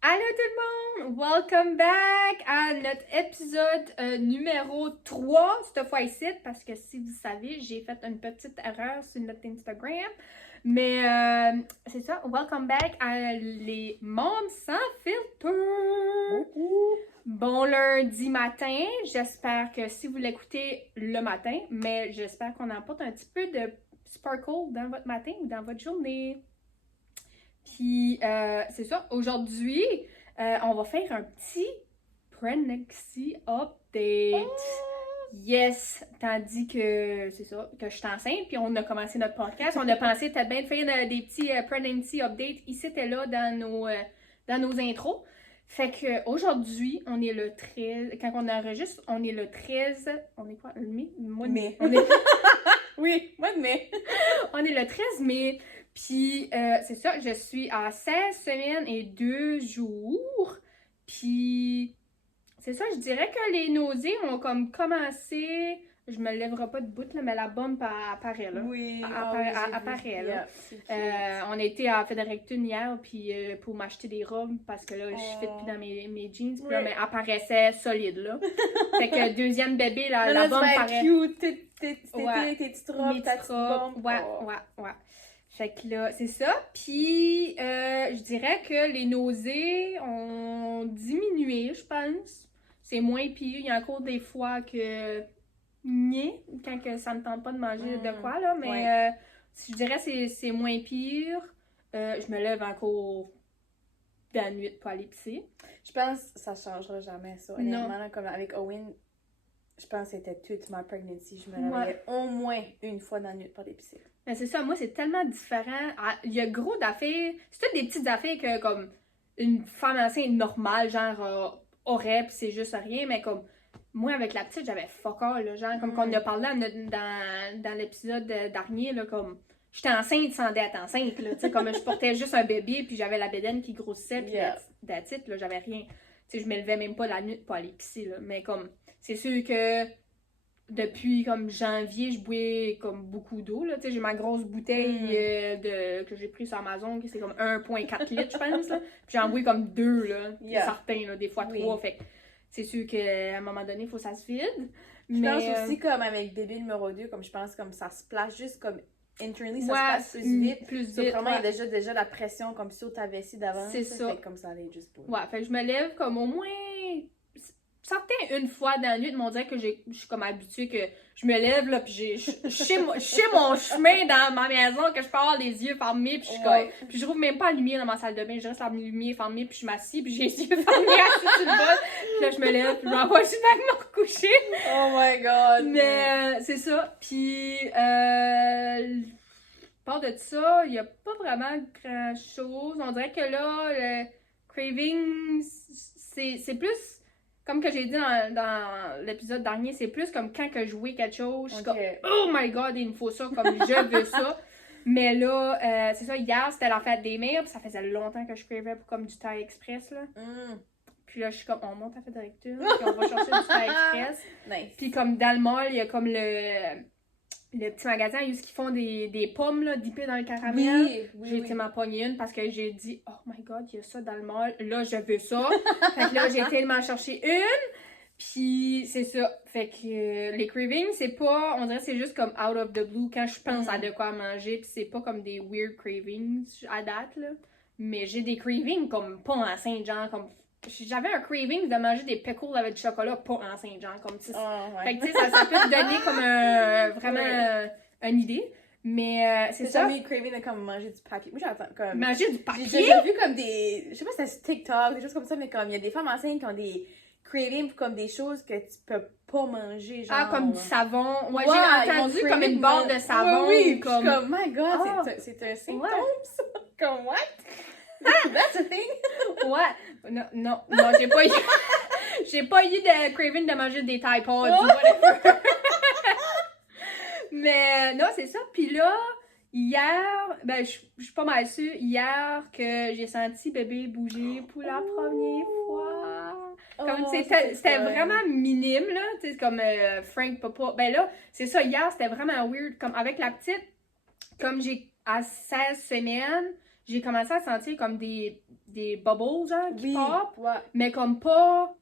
Allô tout le monde! Welcome back à notre épisode numéro 3 cette fois-ci, parce que si vous savez, j'ai fait une petite erreur sur notre Instagram. Mais c'est ça, welcome back à les Mondes sans filtre! Bon lundi matin, j'espère que si vous l'écoutez le matin, mais j'espère qu'on apporte un petit peu de sparkle dans votre matin ou dans votre journée. Puis, c'est ça, aujourd'hui, on va faire un petit pregnancy update. Yes! Tandis que, c'est ça, que je suis enceinte, puis on a commencé notre podcast. On a pensé peut-être bien de faire des petits pregnancy updates ici et là dans nos intros. Fait que aujourd'hui, on est le 13. Quand on enregistre, on est le 13. On est quoi? Le mai? Le mois de mai. On est... Oui, mois de mai. On est le 13 mai. Puis, c'est ça, je suis à 16 semaines et 2 jours. Puis, c'est ça, je dirais que les nausées ont comme commencé. Je me lèverai pas de bout, là, mais la bombe apparaît, là. Oui, apparaît, là. On a été à Fredericton hier, puis pour m'acheter des robes, parce que là, je fit plus dans mes jeans. Puis là, mais apparaissait solide, là. Fait que deuxième bébé, là, la bombe paraît. Cute, tes petites robes, ta petite bombe. Ouais. Fait que là, c'est ça. Puis, je dirais que les nausées ont diminué, je pense. C'est moins pire. Il y a encore des fois que... quand que ça me tente pas de manger de quoi, là. Mais je dirais que c'est moins pire. Je me lève encore de la nuit pour aller pisser. Je pense que ça changera jamais, ça. Honnêtement, là, comme avec Owen, je pense que c'était toute ma pregnancy. Je me lèverais au moins une fois dans la nuit pour aller pisser. Mais c'est ça, moi, c'est tellement différent. Il y a gros d'affaires. C'est toutes des petites affaires que, comme, une femme enceinte normale, genre, aurait, pis c'est juste rien, mais comme, moi, avec la petite, j'avais fuck all, là, genre, comme qu'on a parlé dans l'épisode dernier, là, comme, j'étais enceinte sans être enceinte, là, tu sais, comme, je portais juste un bébé, puis j'avais la bédaine qui grossissait, puis that's it, là, j'avais rien. Tu sais, je me levais même pas la nuit pour aller pisser, là, mais comme, c'est sûr que depuis comme janvier, je bois comme beaucoup d'eau, là. Tu sais, j'ai ma grosse bouteille que j'ai prise sur Amazon, qui c'est comme 1,4 litres, je pense, là. Puis j'en bois comme 2, là. Certains, là, des fois 3. Fait que c'est sûr qu'à un moment donné, il faut que ça se vide. Je pense aussi comme avec bébé numéro 2, comme je pense comme ça se place juste comme internally, ça se passe plus vite. Vraiment, il y a déjà la pression comme sur ta vessie d'avant. C'est ça. Fait comme ça allait juste pour. Ouais, fait que je me lève comme au moins... Certains, une fois dans la nuit, m'ont dit que je suis comme habituée, que je me lève, là, puis je sais mon chemin dans ma maison, que je peux avoir les yeux fermés, puis je suis comme... Puis je rouvre même pas la lumière dans ma salle de bain, je reste la lumière fermée, puis je m'assis, puis j'ai les yeux fermés assis sur le bol, puis là, je me lève, puis je m'envoie juste à me recoucher. Oh my God! Mais c'est ça, puis... part de ça, il y a pas vraiment grand-chose. On dirait que là, le craving, c'est plus... Comme que j'ai dit dans l'épisode dernier, c'est plus comme quand que je jouais quelque chose, je suis comme « Oh my God, il me faut ça, comme je veux ça! » Mais là, c'est ça, hier, c'était la fête des mères, puis ça faisait longtemps que je cravais pour comme du Thai Express, là. Puis là, je suis comme, on monte à Fredericton, puis on va chercher du Thai Express. Nice. Puis comme dans le mall, il y a comme le petit magasin, où ils font des pommes, là, dippées dans le caramel. J'ai été m'en pogner une parce que j'ai dit, oh my God, il y a ça dans le mall. Là, je veux ça. Fait que là, j'ai été m'en chercher une. Puis, c'est ça. Fait que les cravings, c'est pas, on dirait que c'est juste comme out of the blue quand je pense à de quoi manger. Puis c'est pas comme des weird cravings à date, là. Mais j'ai des cravings comme pas enceinte, genre, comme j'avais un craving de manger des pickles avec du chocolat pas enceinte, genre, comme ça. Fait que, tu sais, ça peut te donner comme vraiment une idée. Mais c'est ça. J'ai jamais eu craving de comme manger du papier. Moi, j'entends comme. Manger du papier? J'ai déjà vu comme des. Je sais pas si c'est sur TikTok, des choses comme ça, mais comme il y a des femmes enceintes qui ont des cravings pour comme des choses que tu peux pas manger. Genre... Ah, comme du savon. Ouais, j'ai entendu comme une barre de savon. Oui, comme. My God, c'est un symptôme, ça. Comme, what? That's a thing? Ouais. Non, j'ai pas eu. J'ai pas eu de craving de manger des Tide Pods ou whatever. Mais non, c'est ça. Puis là, hier, ben, je suis pas mal sûre, hier, que j'ai senti bébé bouger pour la première fois. Comme, c'était vraiment minime, là. Tu sais, comme Frank Papa. Ben là, c'est ça, hier, c'était vraiment weird. Comme avec la petite, comme j'ai à 16 semaines, j'ai commencé à sentir comme des bubbles, genre, qui pop, mais comme pas...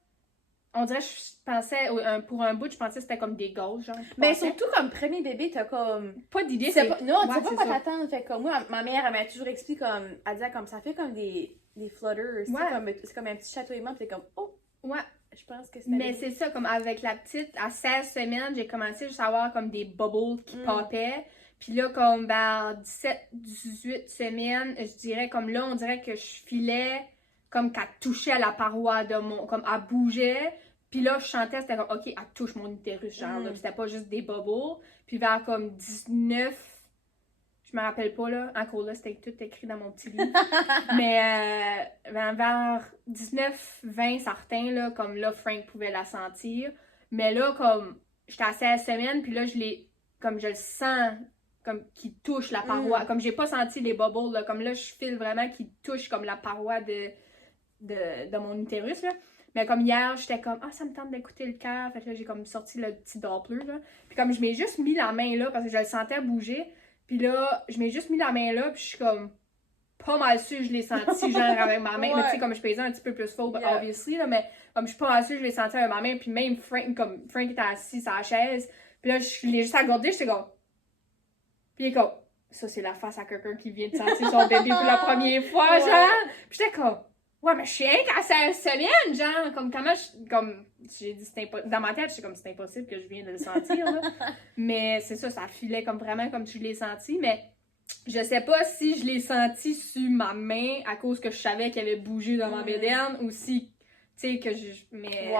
On dirait, je pensais, pour un bout, je pensais que c'était comme des gauches, genre. Mais surtout, comme premier bébé, t'as comme... Pas d'idée, c'est... Non, tu sais pas quoi t'attendre. Fait comme moi, ma mère, elle m'a toujours expliqué comme... Elle disait comme, ça fait comme des flutters. C'est comme un petit chatouillement, pis t'es comme, oh! Ouais. Je pense que mais c'est ça, comme avec la petite, à 16 semaines, j'ai commencé juste à avoir comme des bubbles qui popaient. Puis là, comme vers 17-18 semaines, je dirais comme là, on dirait que je filais comme qu'elle touchait à la paroi de mon... Comme elle bougeait. Puis là, je chantais, c'était comme, OK, elle touche mon utérus, genre, là. C'était pas juste des bubbles. Puis vers comme 19... Je me rappelle pas, là. Encore là, c'était tout écrit dans mon petit livre. Mais vers 19-20 certains, là, comme là, Frank pouvait la sentir. Mais là, comme, j'étais à 16 semaines, puis là, comme je le sens, comme qu'il touche la paroi. Comme j'ai pas senti les bubbles, là. Comme là, je file vraiment qu'il touche comme la paroi de mon utérus, là. Mais comme hier, j'étais comme, ça me tente d'écouter le cœur. Fait que là, j'ai comme sorti le petit Doppler, là. Puis comme je m'ai juste mis la main là, parce que je le sentais bouger. Puis là, je m'ai juste mis la main là, puis je suis comme pas mal sûre, je l'ai senti genre avec ma main. Mais tu sais, comme je pesais un petit peu plus fort, obviously, là, mais comme je suis pas mal sûre, je l'ai senti avec ma main. Puis même Frank était assis sur la chaise. Puis là, je l'ai juste accordé, j'étais comme. Puis il est comme, ça, c'est la face à quelqu'un qui vient de sentir son bébé pour la première fois, genre. Puis j'étais comme. Ouais, mais je suis à 16 semaines, genre, comme comment j'ai dit, dans ma tête, c'est comme, c'est impossible que je vienne de le sentir, là. Mais c'est ça filait comme vraiment comme tu l'ai senti, mais je sais pas si je l'ai senti sur ma main à cause que je savais qu'il avait bougé dans ma bédaine ou si, tu sais, que mais...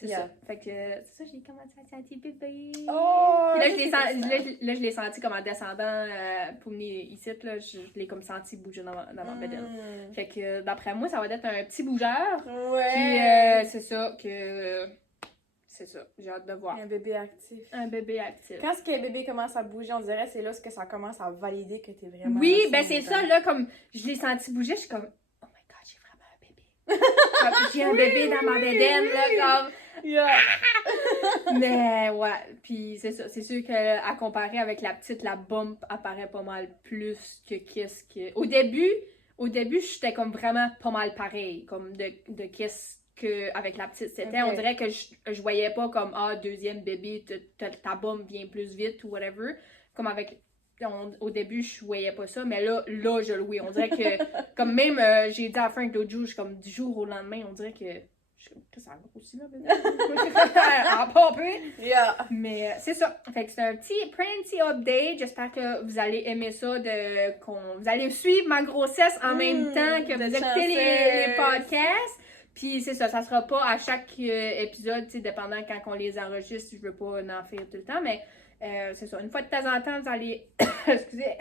C'est ça. Fait que, c'est ça, j'ai commencé à sentir bébé. Oh! Puis là, je l'ai senti comme en descendant pour venir ici, là, je l'ai comme senti bouger dans ma bédaine. Fait que, d'après moi, ça va être un petit bougeur. Ouais! Puis, c'est ça, c'est ça, j'ai hâte de voir. Un bébé actif. Un bébé actif. Quand ce bébé commence à bouger, on dirait c'est là que ça commence à valider que t'es vraiment... Oui, ben c'est ça, là, comme je l'ai senti bouger, je suis comme, oh my god, j'ai vraiment un bébé. Comme, j'ai un bébé dans ma bédaine, là, comme... Mais ouais, puis c'est ça, c'est sûr qu'à comparer avec la petite, la bump apparaît pas mal plus que qu'est-ce que... Au début, j'étais comme vraiment pas mal pareil, comme de qu'est-ce que avec la petite c'était. On dirait que je voyais pas comme, deuxième bébé, ta bump vient plus vite ou whatever. Comme avec... au début, je voyais pas ça, mais là je le vois. On dirait que, comme même, j'ai dit à Frank l'autre jour, comme du jour au lendemain, on dirait que ça grossit là, en pompé. Mais c'est ça. Fait que c'est un petit update. J'espère que vous allez aimer ça, vous allez suivre ma grossesse en même temps que vous écoutez les podcasts. Puis c'est ça sera pas à chaque épisode, tu sais, dépendant quand on les enregistre, je veux pas en faire tout le temps, mais c'est ça. Une fois de temps en temps, vous allez... Excusez.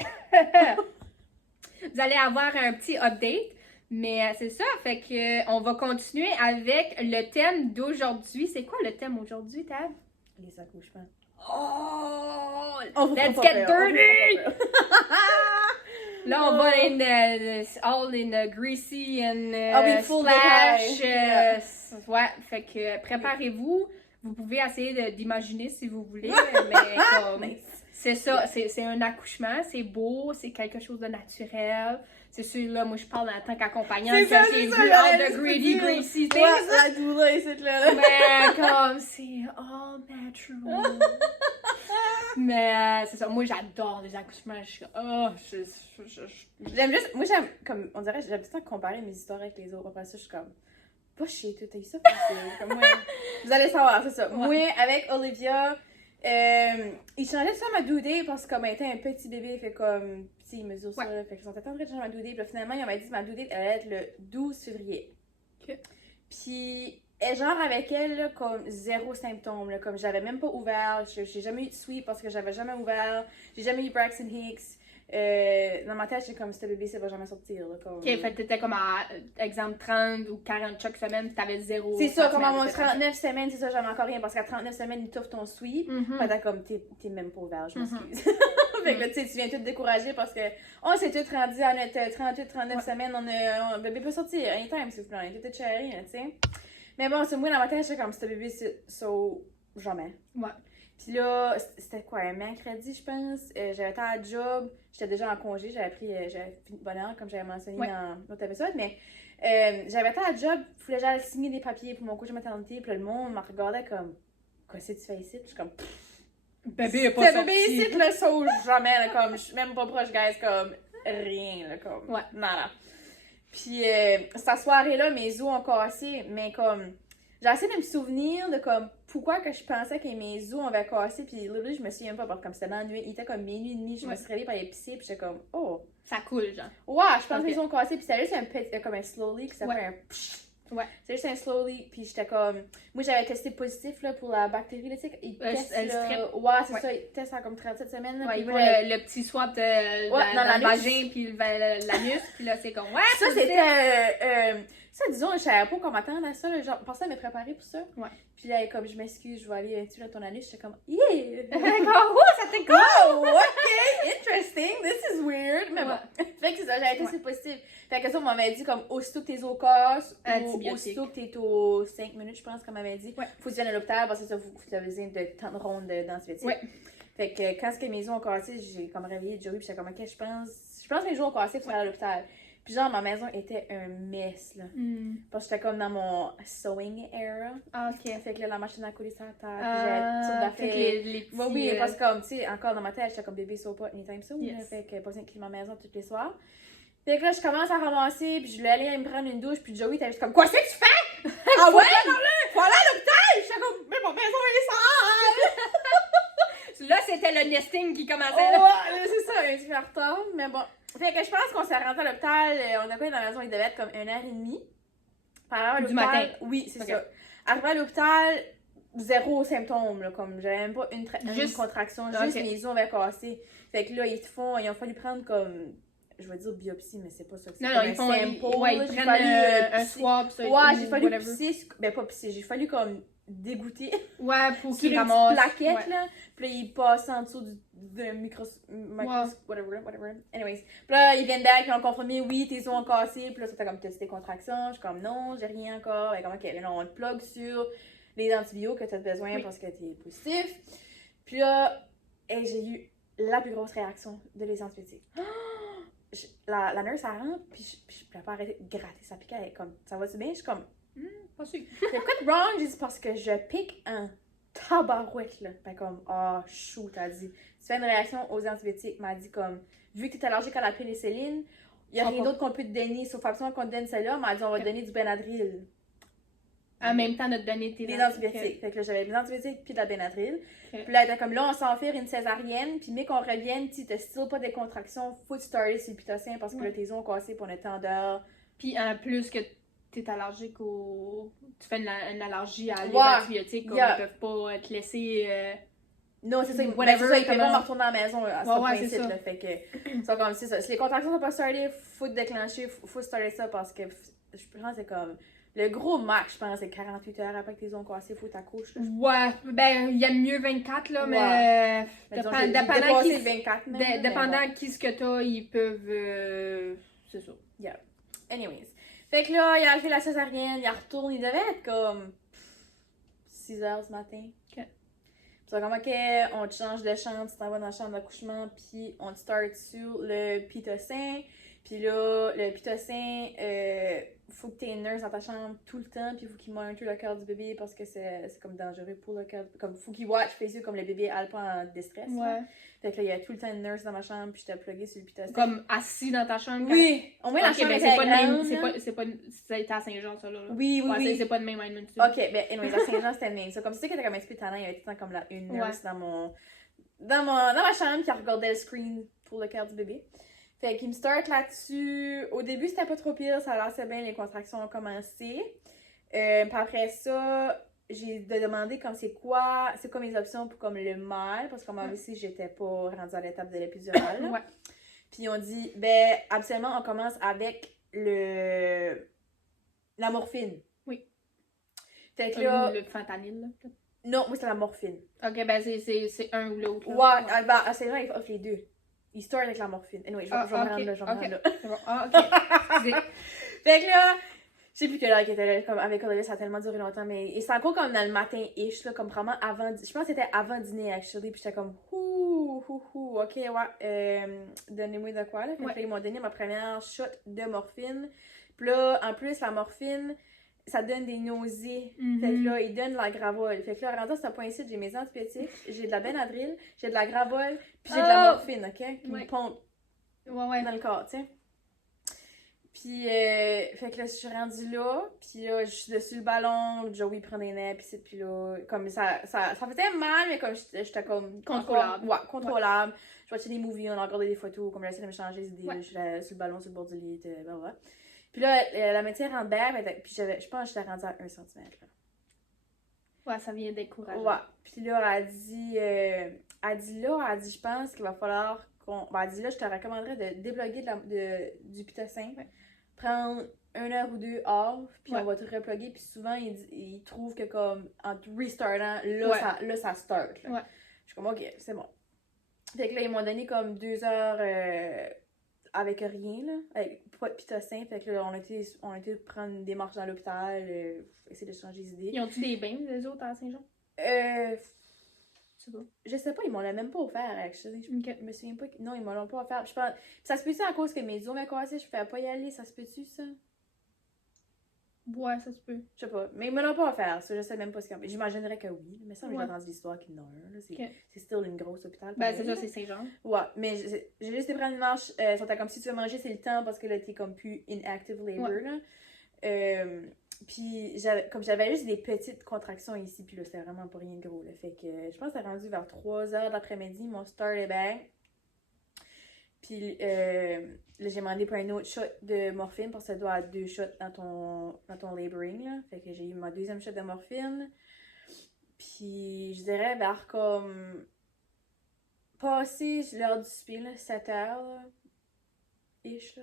Vous allez avoir un petit update. Mais c'est ça, fait que on va continuer avec le thème d'aujourd'hui. C'est quoi le thème aujourd'hui, Tad? Les accouchements. Oh! Let's get dirty! Là, on va all in greasy and slash. Ouais, fait que préparez-vous. Vous pouvez essayer d'imaginer si vous voulez, mais comme... C'est ça, c'est un accouchement, c'est beau, c'est quelque chose de naturel. C'est sûr, là, moi, je parle en tant qu'accompagnante que j'ai vu all the greasy things. Ouais, la douleur, c'est là. Mais comme, c'est all natural. Mais c'est ça, moi, j'adore les accouchements. Je suis j'aime juste, moi, comme, on dirait, j'aime ça comparer mes histoires avec les autres. Après ça, je suis comme, pas chier, tout t'as eu ça comme moi. Vous allez savoir, c'est ça. Ouais. Moi, avec Olivia... il changeait ça ma doudée parce que comme elle était un petit bébé, fait comme petit, il mesure ça, fait qu'ils sont en train de changer ma doudée. Puis là, finalement, il m'a dit que ma doudée elle allait être le 12 février. Okay. Puis, genre avec elle, là, comme zéro symptôme, là, comme j'avais même pas ouvert, j'ai jamais eu de sweep parce que j'avais jamais ouvert, j'ai jamais eu Braxton Hicks. Dans ma tête, j'étais comme, ce bébé, ça va jamais sortir. Là, comme... Ok, fait que t'étais comme à, exemple, 30 ou 40 chaque semaine, t'avais zéro. C'est ça, comme à mon 39 semaines, c'est ça, j'avais encore rien, parce qu'à 39 semaines, il t'offre ton sweep. Fait que comme, t'es même pas ouvert, je m'excuse. Fait que là, tu sais, tu viens tout décourager parce que, on s'est tout rendu à notre 38-39 semaines, le bébé peut sortir, anytime, s'il vous plaît, on est tout chéri, tu sais. Mais bon, c'est moi, dans ma tête, j'étais comme, ce bébé, c'est jamais. Ouais. Puis là, c'était quoi, un mercredi, je pense. J'avais été à la job, j'étais déjà en congé, j'avais fini de bonne heure, comme j'avais mentionné dans l'autre épisode, mais j'avais été à la job, il fallait que j'aille signer des papiers pour mon congé maternité, puis là, le monde me regardait comme, quoi, c'est tu fais ici? Puis je suis comme, bébé est pas sorti. Bébé ici, le saut jamais, là, comme, je suis même pas proche, guys, comme, rien, là, comme, nada. Puis, cette soirée-là, mes os ont cassé, mais comme, j'ai essayé de me souvenir de comme pourquoi que je pensais que mes os avaient cassé, puis là, je me souviens pas, parce que comme c'était dans la nuit, il était comme minuit et demi, je me suis réveillée pour aller pisser, puis j'étais comme, oh. Ça coule, genre. Ouais, je pense que mes os ont cassé, puis c'était juste un petit, comme un slow leak, ça fait un psh. Ouais. C'est juste un slow leak, puis j'étais comme, moi j'avais testé positif là, pour la bactérie, là, tu sais, ils testent là, ouais, c'est ça, ils testent en comme 37 semaines, là, ouais, puis ils font le petit swap dans le vagin, puis l'anus, puis là, c'est comme, ouais, ça c'était, ça, disons, je savais pas comment m'attendre à ça, là, genre, pensais à me préparer pour ça. Ouais. Puis là, comme, je m'excuse, je vais aller tuer ton anus, j'étais comme, yeah! D'accord, ça t'est cool! Oh, ok, interesting, this is weird, mais bon. Fait que c'est ça, j'avais testé positif. Fait que ça, on m'avait dit, comme, aussitôt que tes os cassent, ou aussitôt que t'es aux 5 minutes, je pense, qu'on m'avait dit, faut que tu viennes à l'hôpital, parce que ça, vous avez besoin de tant de rondes d'antibiotiques. Ouais. Fait que quand mes os ont cassé, j'ai comme réveillé Joey, puis j'étais comme, ok, je pense que mes os ont cassé, faut aller à l'hôpital. Puis genre, ma maison était un mess, là. Parce que j'étais comme dans mon sewing era. Ah, ok. Fait que là, la machine à coller sur la table, puis j'avais tout fait les petits... Oui, parce que comme, tu sais, encore dans ma tête, j'étais comme bébé sew pas anytime soon. Yes. Fait que pas besoin de cleaner ma maison tous les soirs. Fait que là, je commence à ramasser, puis je voulais aller me prendre une douche, puis Joey était juste comme, quoi c'est que tu fais? Ah ouais? Faut aller à l'hôpital! J'étais comme, mais ma maison est sale! Là, c'était le nesting qui commençait. Ouais, c'est ça, un petit peu en retard, mais bon. Fait que je pense qu'on s'est rentré à l'hôpital, on a quoi dans la maison, il devait être comme 1h30. Du matin. Oui, c'est ça. Arrivé à l'hôpital, zéro symptôme, là, comme j'avais même pas une contraction, juste mes os avaient cassé. Fait que là, ils ont fallu prendre comme, je vais dire biopsie, mais c'est pas ça. Non, ils font ils prennent un swab, ça. Ouais, j'ai fallu pisser, ben pas pisser, j'ai fallu comme dégoûter. Ouais, pour qu'ils ramassent. Une petite plaquette, là. Puis là, ils passent en dessous du microscope, whatever. Anyways. Puis là, ils viennent derrière, ils ont confirmé, oui, tes os ont cassé. Puis là, c'était comme, t'as des contractions. Je suis comme, non, j'ai rien encore. Et comme, ok, là, on te plug sur les antibiotiques que t'as besoin parce que t'es positif. Puis là, j'ai eu la plus grosse réaction de les antibiotiques. La nurse, elle rentre, puis je peux pas arrêter de gratter sa pique. Elle est comme, ça va-tu bien? Je suis comme, pas sûr. J'ai quoi de wrong? J'ai dit parce que je pique un tabarouette, là. Ben comme, chou, t'as dit. Tu fais une réaction aux antibiotiques, m'a dit comme, vu que t'es allergique à la pénicilline, il y a rien d'autre qu'on peut te donner, sauf absolument qu'on te donne celle-là, m'a dit on va te donner du Benadryl. En même temps de te donner les antibiotiques. Fait que là, j'avais les antibiotiques puis de la Benadryl. Puis là, elle était comme, là, on s'en fait une césarienne, puis mais qu'on revienne, tu t'as still pas des contractions, faut te starter sur le pitocin parce que là, tes os ont cassé pour le temps d'heure. Puis en plus que t'es allergique au... Tu fais une allergie à les antibiotiques, ils peuvent pas te laisser... Non, c'est ça, whatever, ils peuvent pas me retourner à la maison à ce principe, là, fait que... c'est comme, c'est ça, si les contractions sont pas startées, faut te déclencher, faut starter ça parce que, je pense que c'est comme... Le gros max, je pense, c'est 48 heures après que tes os ont cassé, faut t'accoucher. Ouais, ben, il y a mieux 24, là, mais... Dépendant qui ce que t'as, ils peuvent... C'est ça. Yeah. Anyways. Fait que là, il a fait la césarienne, il retourne, il devait être comme 6 heures ce matin. Ok. Puis comme, ok, on te change de chambre, tu t'en vas dans la chambre d'accouchement, puis on te start sur le pitocin. Puis là, le pitocin, faut que tu aies une nurse dans ta chambre tout le temps, puis il faut qu'il monitor le cœur du bébé parce que c'est comme dangereux pour le cœur. Comme, faut qu'il watch les yeux comme le bébé a pas en distress. Ouais. Fait que là, il y a tout le temps une nurse dans ma chambre, puis je t'ai plugué sur le pitocin. Comme assis dans ta chambre? Oui! Au moins, la chambre était grande. C'est pas c'était à Saint-Jean, ça, là. Oui. C'est pas le même alimentation. Ok, ben, anyway, à Saint-Jean, c'était le même. Ça, comme si c'était comme un petit peu talent, il y avait tout le temps comme une nurse dans ma chambre qui regardait le screen pour le cœur du bébé. Fait qu'il me start là-dessus. Au début, c'était pas trop pire, ça lançait bien, les contractions ont commencé. Puis après ça, j'ai demandé comme c'est quoi mes options pour comme le mal, parce que comme aussi, j'étais pas rendue à l'étape de l'épidurale. Ouais. Puis on dit, ben, absolument, on commence avec la morphine. Oui. Fait que là... Le fentanyl, là, peut-être? Non, oui, c'est la morphine. Ok, ben c'est un ou l'autre. Ouais, ben, c'est vrai, il offre les deux. Il start avec la morphine. Anyway, je vais me rendre là, Ah, ok. Fait que là, Je sais plus quelle heure qu'elle était là, comme avec Olivia, ça a tellement duré longtemps, mais et c'est encore comme dans le matin-ish, là, comme vraiment avant, je pense que c'était avant dîner, actually, puis j'étais comme, ok, ouais, donnez-moi de quoi, là, fait que là, ils m'ont donné ma première shot de morphine, puis là, en plus, la morphine, ça donne des nausées, fait que là, ils donnent de la gravole, fait que là, rendu à ce point-ci, j'ai mes antibiotiques, j'ai de la Benadryl, j'ai de la gravole, puis j'ai de la morphine, ok, qui me pompe dans le corps, tu sais. Puis, fait que là, je suis rendue là, puis là, je suis dessus le ballon, Joey prend des nappes, puis là, comme ça faisait mal, mais comme j'étais comme... Contrôlable. Ouais, contrôlable. Je watchais des movies, on a regardé des photos, comme j'essayais de me changer les idées, je suis sur le ballon, sur le bord du lit, blablabla. Puis là, la médecin rentre back, puis je pense que j'étais rendue à 1 cm, là. Ouais, ça vient décourager. Ouais, puis là, elle dit, je pense qu'il va falloir qu'on... Ben, elle dit là, je te recommanderais de débloguer du pitocin. Prendre 1 heure ou 2 off, puis on va te reploguer, puis souvent, ils trouvent que comme, en te restartant, là, ça start, là. Je suis comme, ok, c'est bon. Fait que là, ils m'ont donné comme 2 heures avec rien, là, avec pas de pitocin, fait que là, on a été prendre des marches dans l'hôpital, essayer de changer les idées. Ils ont-tu des bains, les autres, à Saint-Jean? Je sais pas, ils m'ont même pas offert, actually. Je me souviens pas. Non, ils m'ont pas offert. Je pense... Ça se peut-tu à cause que mes os m'ont cassé, je pouvais pas y aller, ça se peut-tu, ça? Ouais, ça se peut. Je sais pas. Mais ils me l'ont pas offert, ça, je sais même pas ce qu'il y a. J'imaginerais que oui, mais ça, j'ai entendu l'histoire qu'ils n'ont un, c'est still une grosse hôpital. Ben, c'est ça, c'est Saint-Jean. Ouais, mais j'ai juste prendre une marche, c'était comme si tu veux manger, c'est le temps, parce que là, t'es comme plus in active labor, là. Puis j'avais juste des petites contractions ici, puis là c'était vraiment pas rien de gros, là. Fait que je pense que c'est rendu vers 3h de l'après-midi, mon start est back. Puis là j'ai demandé pour un autre shot de morphine parce que ça doit être 2 shots dans ton laboring, là. Fait que j'ai eu ma deuxième shot de morphine. Puis je dirais vers comme passé l'heure du souper, là, 7h là, ish,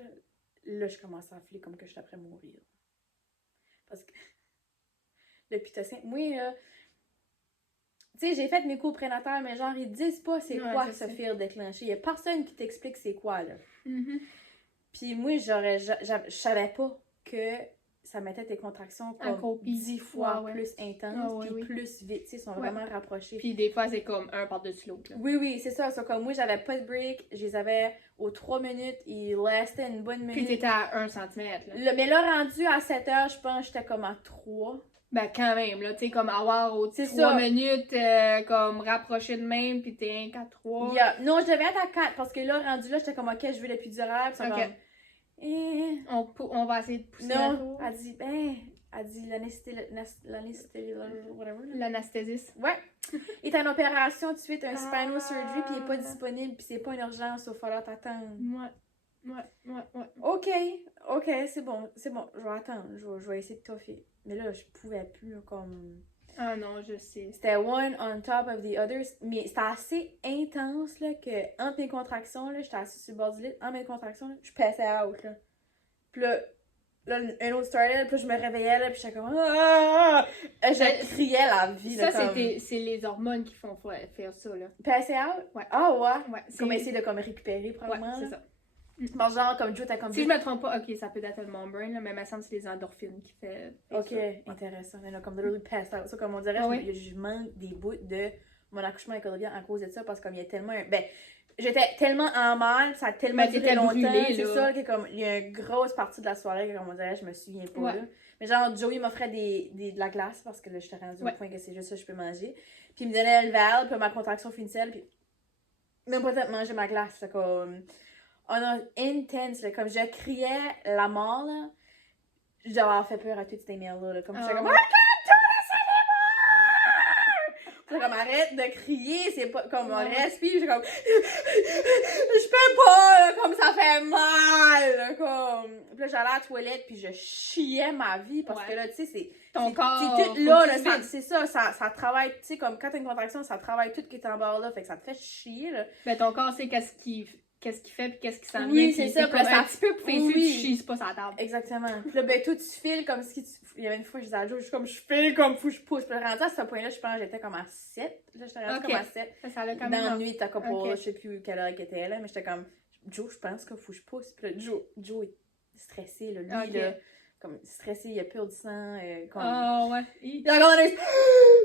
là je commence à enfler comme que je suis après mourir. Parce que le pitocin, moi, là, tu sais, j'ai fait mes cours prénatales, mais genre, ils disent pas c'est quoi ce fil déclenché. Il y a personne qui t'explique c'est quoi, là. Puis moi, je savais pas que ça mettait tes contractions comme 10 fois plus intenses, puis plus vite, tu sais, ils sont vraiment rapprochés. Puis des fois, c'est comme un par-dessus l'autre, là. Oui, c'est ça. C'est comme moi, j'avais pas de break, je les avais aux 3 minutes, ils restaient une bonne minute. Puis t'étais à 1 cm, là. Mais là, rendu à 7h, je pense, j'étais comme à 3. Ben, quand même, là, tu sais, comme avoir aux 3 minutes, comme rapproché de même, pis t'es un 4, 3. Non, je devais être à 4, parce que là, rendu là, j'étais comme, ok, je veux l'épidurale, pis c'est comme... On va essayer de pousser la tour. Elle dit l'anesthésiste. Ouais. Il est en opération tout de suite, un spinal surgery, puis il est pas disponible, puis c'est pas une urgence, il va falloir t'attendre. Ouais. Ok, c'est bon, je vais attendre, je vais essayer de toffer. Mais là, je pouvais plus, comme... Ah non, je sais. C'était one on top of the others, mais c'était assez intense, là, que entre mes contractions, là, j'étais assise sur le bord du lit, entre mes contractions, là, je passais out, là. Puis là, un autre started, puis je me réveillais, là, puis j'étais comme... Ah! Je criais la vie, là, ça, c'est les hormones qui font faire ça, là. Passer out? Ouais. Ah ouais? Ouais. Comme essayer de comme récupérer, probablement. Ouais, c'est ça. Bon, genre, comme Joe, t'as comme... Si je me trompe pas, ok, ça peut être le membrane, là, mais il me semble que c'est les endorphines qui fait ok, ça. Intéressant. Mais là, comme literally passed out. Ça, comme on dirait, je manque des bouts de mon accouchement avec Olivia à cause de ça, parce qu'il y a tellement... Ben, j'étais tellement en mal, ça a tellement duré longtemps. C'est ça, que comme, il y a une grosse partie de la soirée que, comme on dirait, je me souviens pas, là. Mais genre, Joey m'offrait de la glace, parce que là, j'étais rendue au point que c'est juste ça que je peux manger. Puis il me donnait le verre, puis ma contraction finissait, puis même pas peut-être manger ma glace, c'est comme... Oh non, intense, là, comme je criais la mort, là. Je dois avoir fait peur à toutes ces mails-là, comme j'étais comme, oh my god, c'est comme, arrête de crier, c'est pas, comme, on respire, j'ai comme, je peux pas, là, comme, ça fait mal, là, comme. Puis là, j'allais à la toilette, puis je chiais ma vie, parce que là, tu sais, c'est... Ton corps, c'est tout là, c'est ça, ça travaille, tu sais, comme, quand t'as une contraction, ça travaille tout qui est en bas là, fait que ça te fait chier, là. Ben, ton corps sait qu'est-ce qu'il fait puis qu'est-ce qui s'en vient. Oui, c'est ça. Comme un petit peu pour faire tu chies pas sur la table. Exactement. Puis là, ben, toi, tu files comme si il y avait une fois, je disais à Joe, je file comme faut que je pousse. Puis là, rendu à ce point-là, je pense que j'étais comme à 7. Là, j'étais rendue comme à 7. Ça allait quand même. Dans la nuit, t'as comme pour, je sais plus quelle heure qu'elle était là, mais j'étais comme, Joe, je pense qu'il faut que je pousse. Puis là, Joe est stressé, là. Lui, là, comme stressé, il y a plus de sang, comme... Oh, ouais. Puis là, la nurse,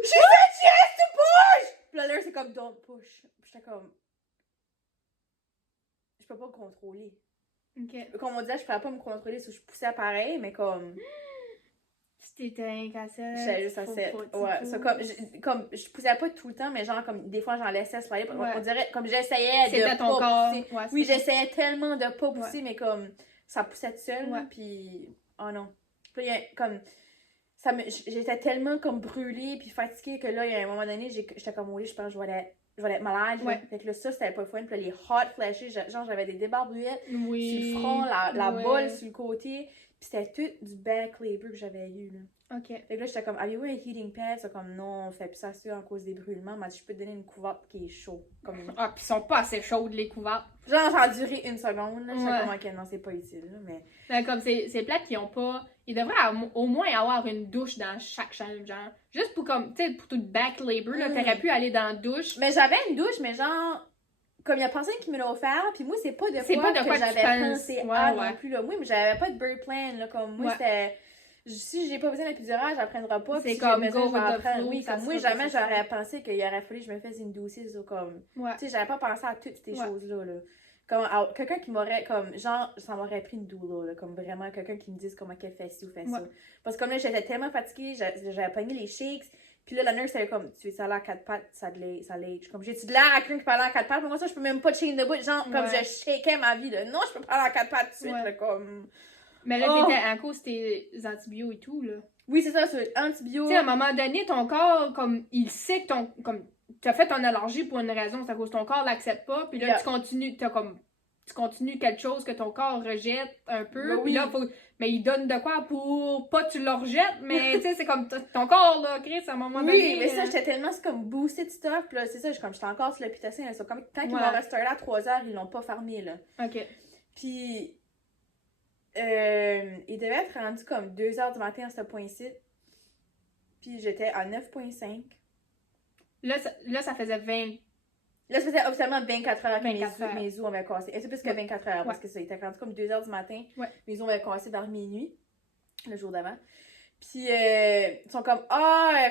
she said she has to push! Puis la nurse, c'est comme, don't push. Puis j'étais comme, je peux pas me contrôler. Ok. Comme on disait, je pouvais pas me contrôler, si je poussais pareil, mais comme... C'était incassable. J'étais juste assez. Ouais, ça, comme, je poussais pas tout le temps, mais genre, comme, des fois, j'en laissais slider. Ouais. On dirait, comme, j'essayais de C'était ton pas corps. pousser. Ouais, Oui, c'est ça. j'essayais tellement de pas pousser, mais comme, ça poussait tout seul, Ouais. puis, oh non. Puis là, comme, j'étais tellement, comme, brûlée, puis fatiguée, que là, il y a un moment donné, j'étais comme, oui, je pense que je vais être malade. Ouais. Fait que là, ça, c'était pas fun. Puis là, les hot flashes, genre, j'avais des débarbouillettes Oui. sur le front, la Ouais. bolle sur le côté. Puis c'était tout du back labor que j'avais eu, là. Ok. Fait que là, j'étais comme, avez-vous un heating pad? C'est comme, non, on fait plus ça à cause des brûlements. Mais je peux te donner une couverte qui est chaude. Comme... Ah, pis ils sont pas assez chaudes, les couvertes. Genre, ça a duré une seconde, là. J'étais Ouais. comme, ok, non, c'est pas utile, là, mais... Ben, comme c'est plate qu'ils ont pas. Ils devraient au moins avoir une douche dans chaque chambre, genre. Juste pour comme, tu sais, pour tout le back labor, là, t'aurais pu aller dans la douche. Mais j'avais une douche, mais genre, comme il y a personne qui me l'a offert, puis moi, c'est pas de C'est quoi pas de que quoi tu j'avais penses. pensé Ouais, à ouais. non plus, là. Oui, mais j'avais pas de bird plan, là. Comme moi, Ouais. c'était. Si j'ai pas besoin d'épidurage, j'apprendrai pas. C'est puis si comme j'ai besoin, go je vais with the apprendre. flow, Oui, ça comme moi, sera jamais ça. j'aurais pensé qu'il aurait fallu que je me fasse une douceuse ou comme. Ouais. Tu sais, j'avais pas pensé à toutes ces Ouais. choses-là, là. Comme quelqu'un qui m'aurait, comme, genre, ça m'aurait pris une doula, là. Comme vraiment, quelqu'un qui me dise comment qu'elle fait ci ou fait ça. Parce que comme là, j'étais tellement fatiguée, j'avais pogné les shakes. Puis là, la nurse, elle comme, tu fais ça là à quatre pattes, ça l'age. Comme, j'ai-tu de l'air à quelqu'un qui parle à quatre pattes? Mais moi, ça, je peux même pas chain debout. Genre, comme Ouais. je shakais ma vie, là. Non, je peux parler à quatre pattes tout de suite, Ouais. là, comme. Mais là, Oh! t'étais à cause de tes antibiotiques et tout, là. Oui, c'est ça, c'est antibio. Tu sais, à un moment donné, ton corps, comme, il sait que comme, t'as fait ton allergie pour une raison, c'est à cause que ton corps l'accepte pas, puis là, Yeah. tu continues quelque chose que ton corps rejette un peu, Ben puis oui. là, mais il donne de quoi pour pas que tu le rejettes, mais tu sais, c'est comme ton corps, là, Chris, à un moment donné. Oui, mais ça, j'étais tellement comme boosté de stuff, puis là, c'est ça, j'étais encore sur le pitocin, là. Comme, quand ils m'ont resté là à 3 heures, ils l'ont pas fermé, là. Ok. Puis, il devait être rendu comme 2 heures du matin à ce point-ci. Puis j'étais à 9,5. Là, ça faisait 20. Là, ça faisait officiellement 24 heures que 24 heures. mes os avaient cassé. Et c'est plus que 24 heures, parce que ça, il était rendu comme 2 heures du matin. Ouais. Mes os avaient cassé vers minuit, le jour d'avant. Puis, ils sont comme,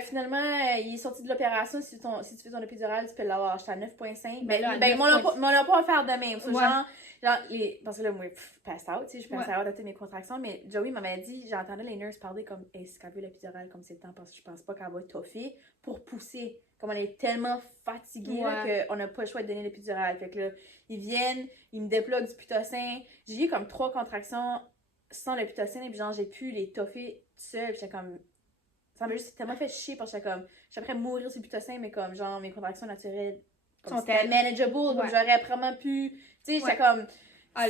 finalement, il est sorti de l'opération. Si tu fais ton épidural, tu peux l'avoir. J'étais à 9,5. Ben là, à Ben, m'en a pas offert de même. Ouais. Genre, parce que là, moi, pass out, tu sais, je pensais avoir toutes mes contractions, mais Joey m'avait dit, j'entendais les nurses parler comme, est-ce qu'elle veut l'épidural comme c'est le temps, parce que je pense pas qu'elle va toffer pour pousser. Comme on est tellement fatigué qu'on n'a pas le choix de donner l'épidural. Fait que là, ils viennent, ils me débloquent du pitocin. J'ai eu comme 3 contractions sans le pitocin, et puis genre, j'ai pu les toffer tout seul. J'étais comme, ça m'a juste tellement fait chier, parce que j'étais prêt à mourir sur le pitocin, mais comme, genre, mes contractions naturelles comme c'était manageable, comme j'aurais vraiment pu, tu sais, j'étais comme,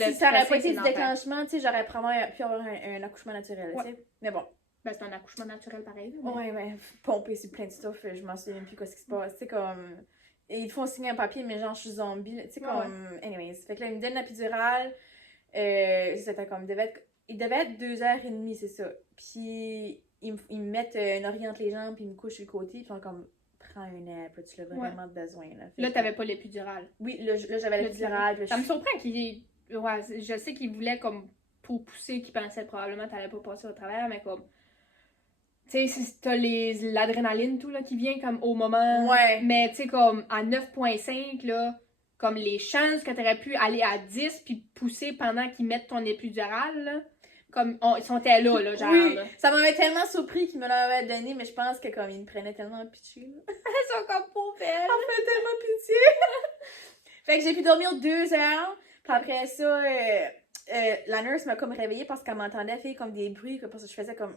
si ça aurait pas été du déclenchement, tu sais, j'aurais vraiment pu avoir un accouchement naturel, tu sais, mais bon. Ben, c'est un accouchement naturel pareil. Mais... Ouais, mais pomper sur plein de stuff, je m'en souviens plus ce qui se passe, tu sais, comme, et ils font signer un papier, mais genre, je suis zombie, tu sais, comme, anyways, fait que là, ils me donnent l'épidurale, c'était comme, il devait être 2h30, c'est ça, puis ils me mettent une oriente les jambes, puis ils me couchent sur le côté, puis ils sont comme, prends un nap, là, tu l'as vraiment besoin. Là, t'avais pas l'épidural. Oui, là j'avais l'épidural. Ça me surprend qu'il... Ouais, je sais qu'il voulait comme pour pousser, qu'il pensait probablement que t'allais pas passer au travers, mais comme... Tu sais, t'as l'adrénaline, tout, là, qui vient comme au moment... Ouais. Mais, tu sais, comme, à 9,5, là, comme les chances que t'aurais pu aller à 10 puis pousser pendant qu'ils mettent ton épidural, là... Comme, ils sont là, genre. Oui, là. ça m'avait tellement surpris qu'ils me l'avaient donné, mais je pense que comme ils me prenaient tellement pitié. Ils sont comme pauvres. Ils me prenaient tellement pitié. Fait que j'ai pu dormir 2 heures. Puis après ça, la nurse m'a comme réveillée parce qu'elle m'entendait faire comme des bruits, parce que je faisais comme...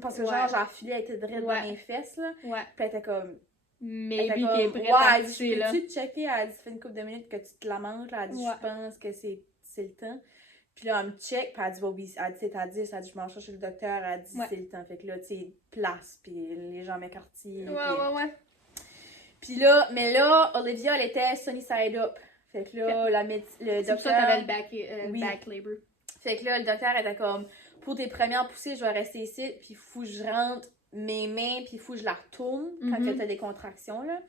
parce que genre, j'enfilais, elle était drette dans mes fesses, là. Ouais. Puis elle était comme... Maybe qui est prête à pousser, là. Peux-tu te checker? Elle a dit, ça fait une couple de minutes que tu te lamentes, là. Elle a dit, je pense que c'est le temps. Puis là, elle me check, puis elle dit, oui, elle dit, c'est à 10, elle dit, je m'en cherche chez le docteur, elle dit, c'est le temps. Fait que là, tu sais, place, puis les jambes écartées. Ouais. Puis là, mais là, Olivia, elle était sunny side up. Fait que là, le docteur... C'est pour ça que t'avais le back labor. Fait que là, le docteur était comme, pour tes premières poussées, je vais rester ici, puis il faut que je rentre mes mains, puis il faut que je la retourne quand t'as des contractions, là.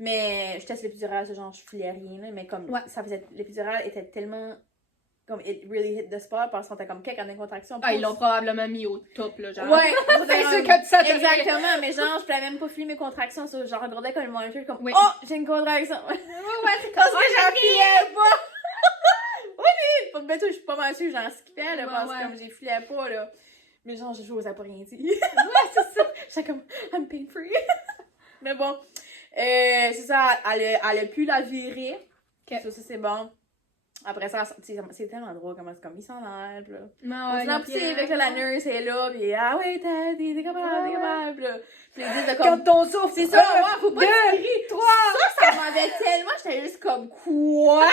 Mais je teste l'épidural, genre, je filais rien, là, mais comme, ça faisait... L'épidural était tellement... comme it really hit the spot parce qu'on était comme quelqu'un des contractions. Ah, ils l'ont probablement mis au top, là, genre. Ouais, c'est sûr que ça exactement, mais genre, je pouvais même pas filmer mes contractions, so, genre, je regardais comme le moniteur, comme, Oui. oh, j'ai une contraction. Ouais, c'est Parce que j'en filais pas. Oui, mais, pour me je suis pas mal sûre, j'en skippais, là, parce que comme j'ai filé pas, là. Mais genre, je n'osais pas rien dire. Ouais, c'est ça. J'étais comme, I'm pain free. Mais bon, c'est ça, elle a pu la virer. Okay. Ça, c'est bon. Après ça, c'est tellement drôle comment c'est comme, il s'en aille, pis là. Non, On se l'a poussé avec la nurse, elle est là, pis ah ouais, t'es capable, pis là. Pis ils disent comme, quand ton souffle, c'est ça, ouais, faut pas deux, trois. Ça m'avait tellement, j'étais juste comme, quoi?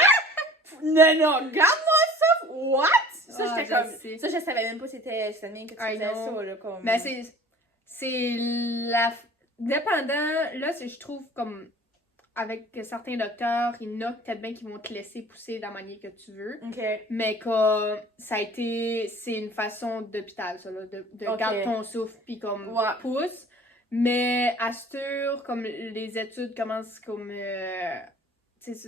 Non, regarde-moi ça! What? Ça, Ah, j'étais comme. sais. Ça, je savais même pas c'était même que tu faisais ça, là. Comme... Mais c'est la. Dépendant, là, je trouve comme. Avec certains docteurs, il y en a peut-être bien qui vont te laisser pousser de la manière que tu veux. OK. Mais comme ça a été. C'est une façon d'hôpital, ça, là. De garder ton souffle, puis comme pousse. Mais à Astur, comme les études commencent comme.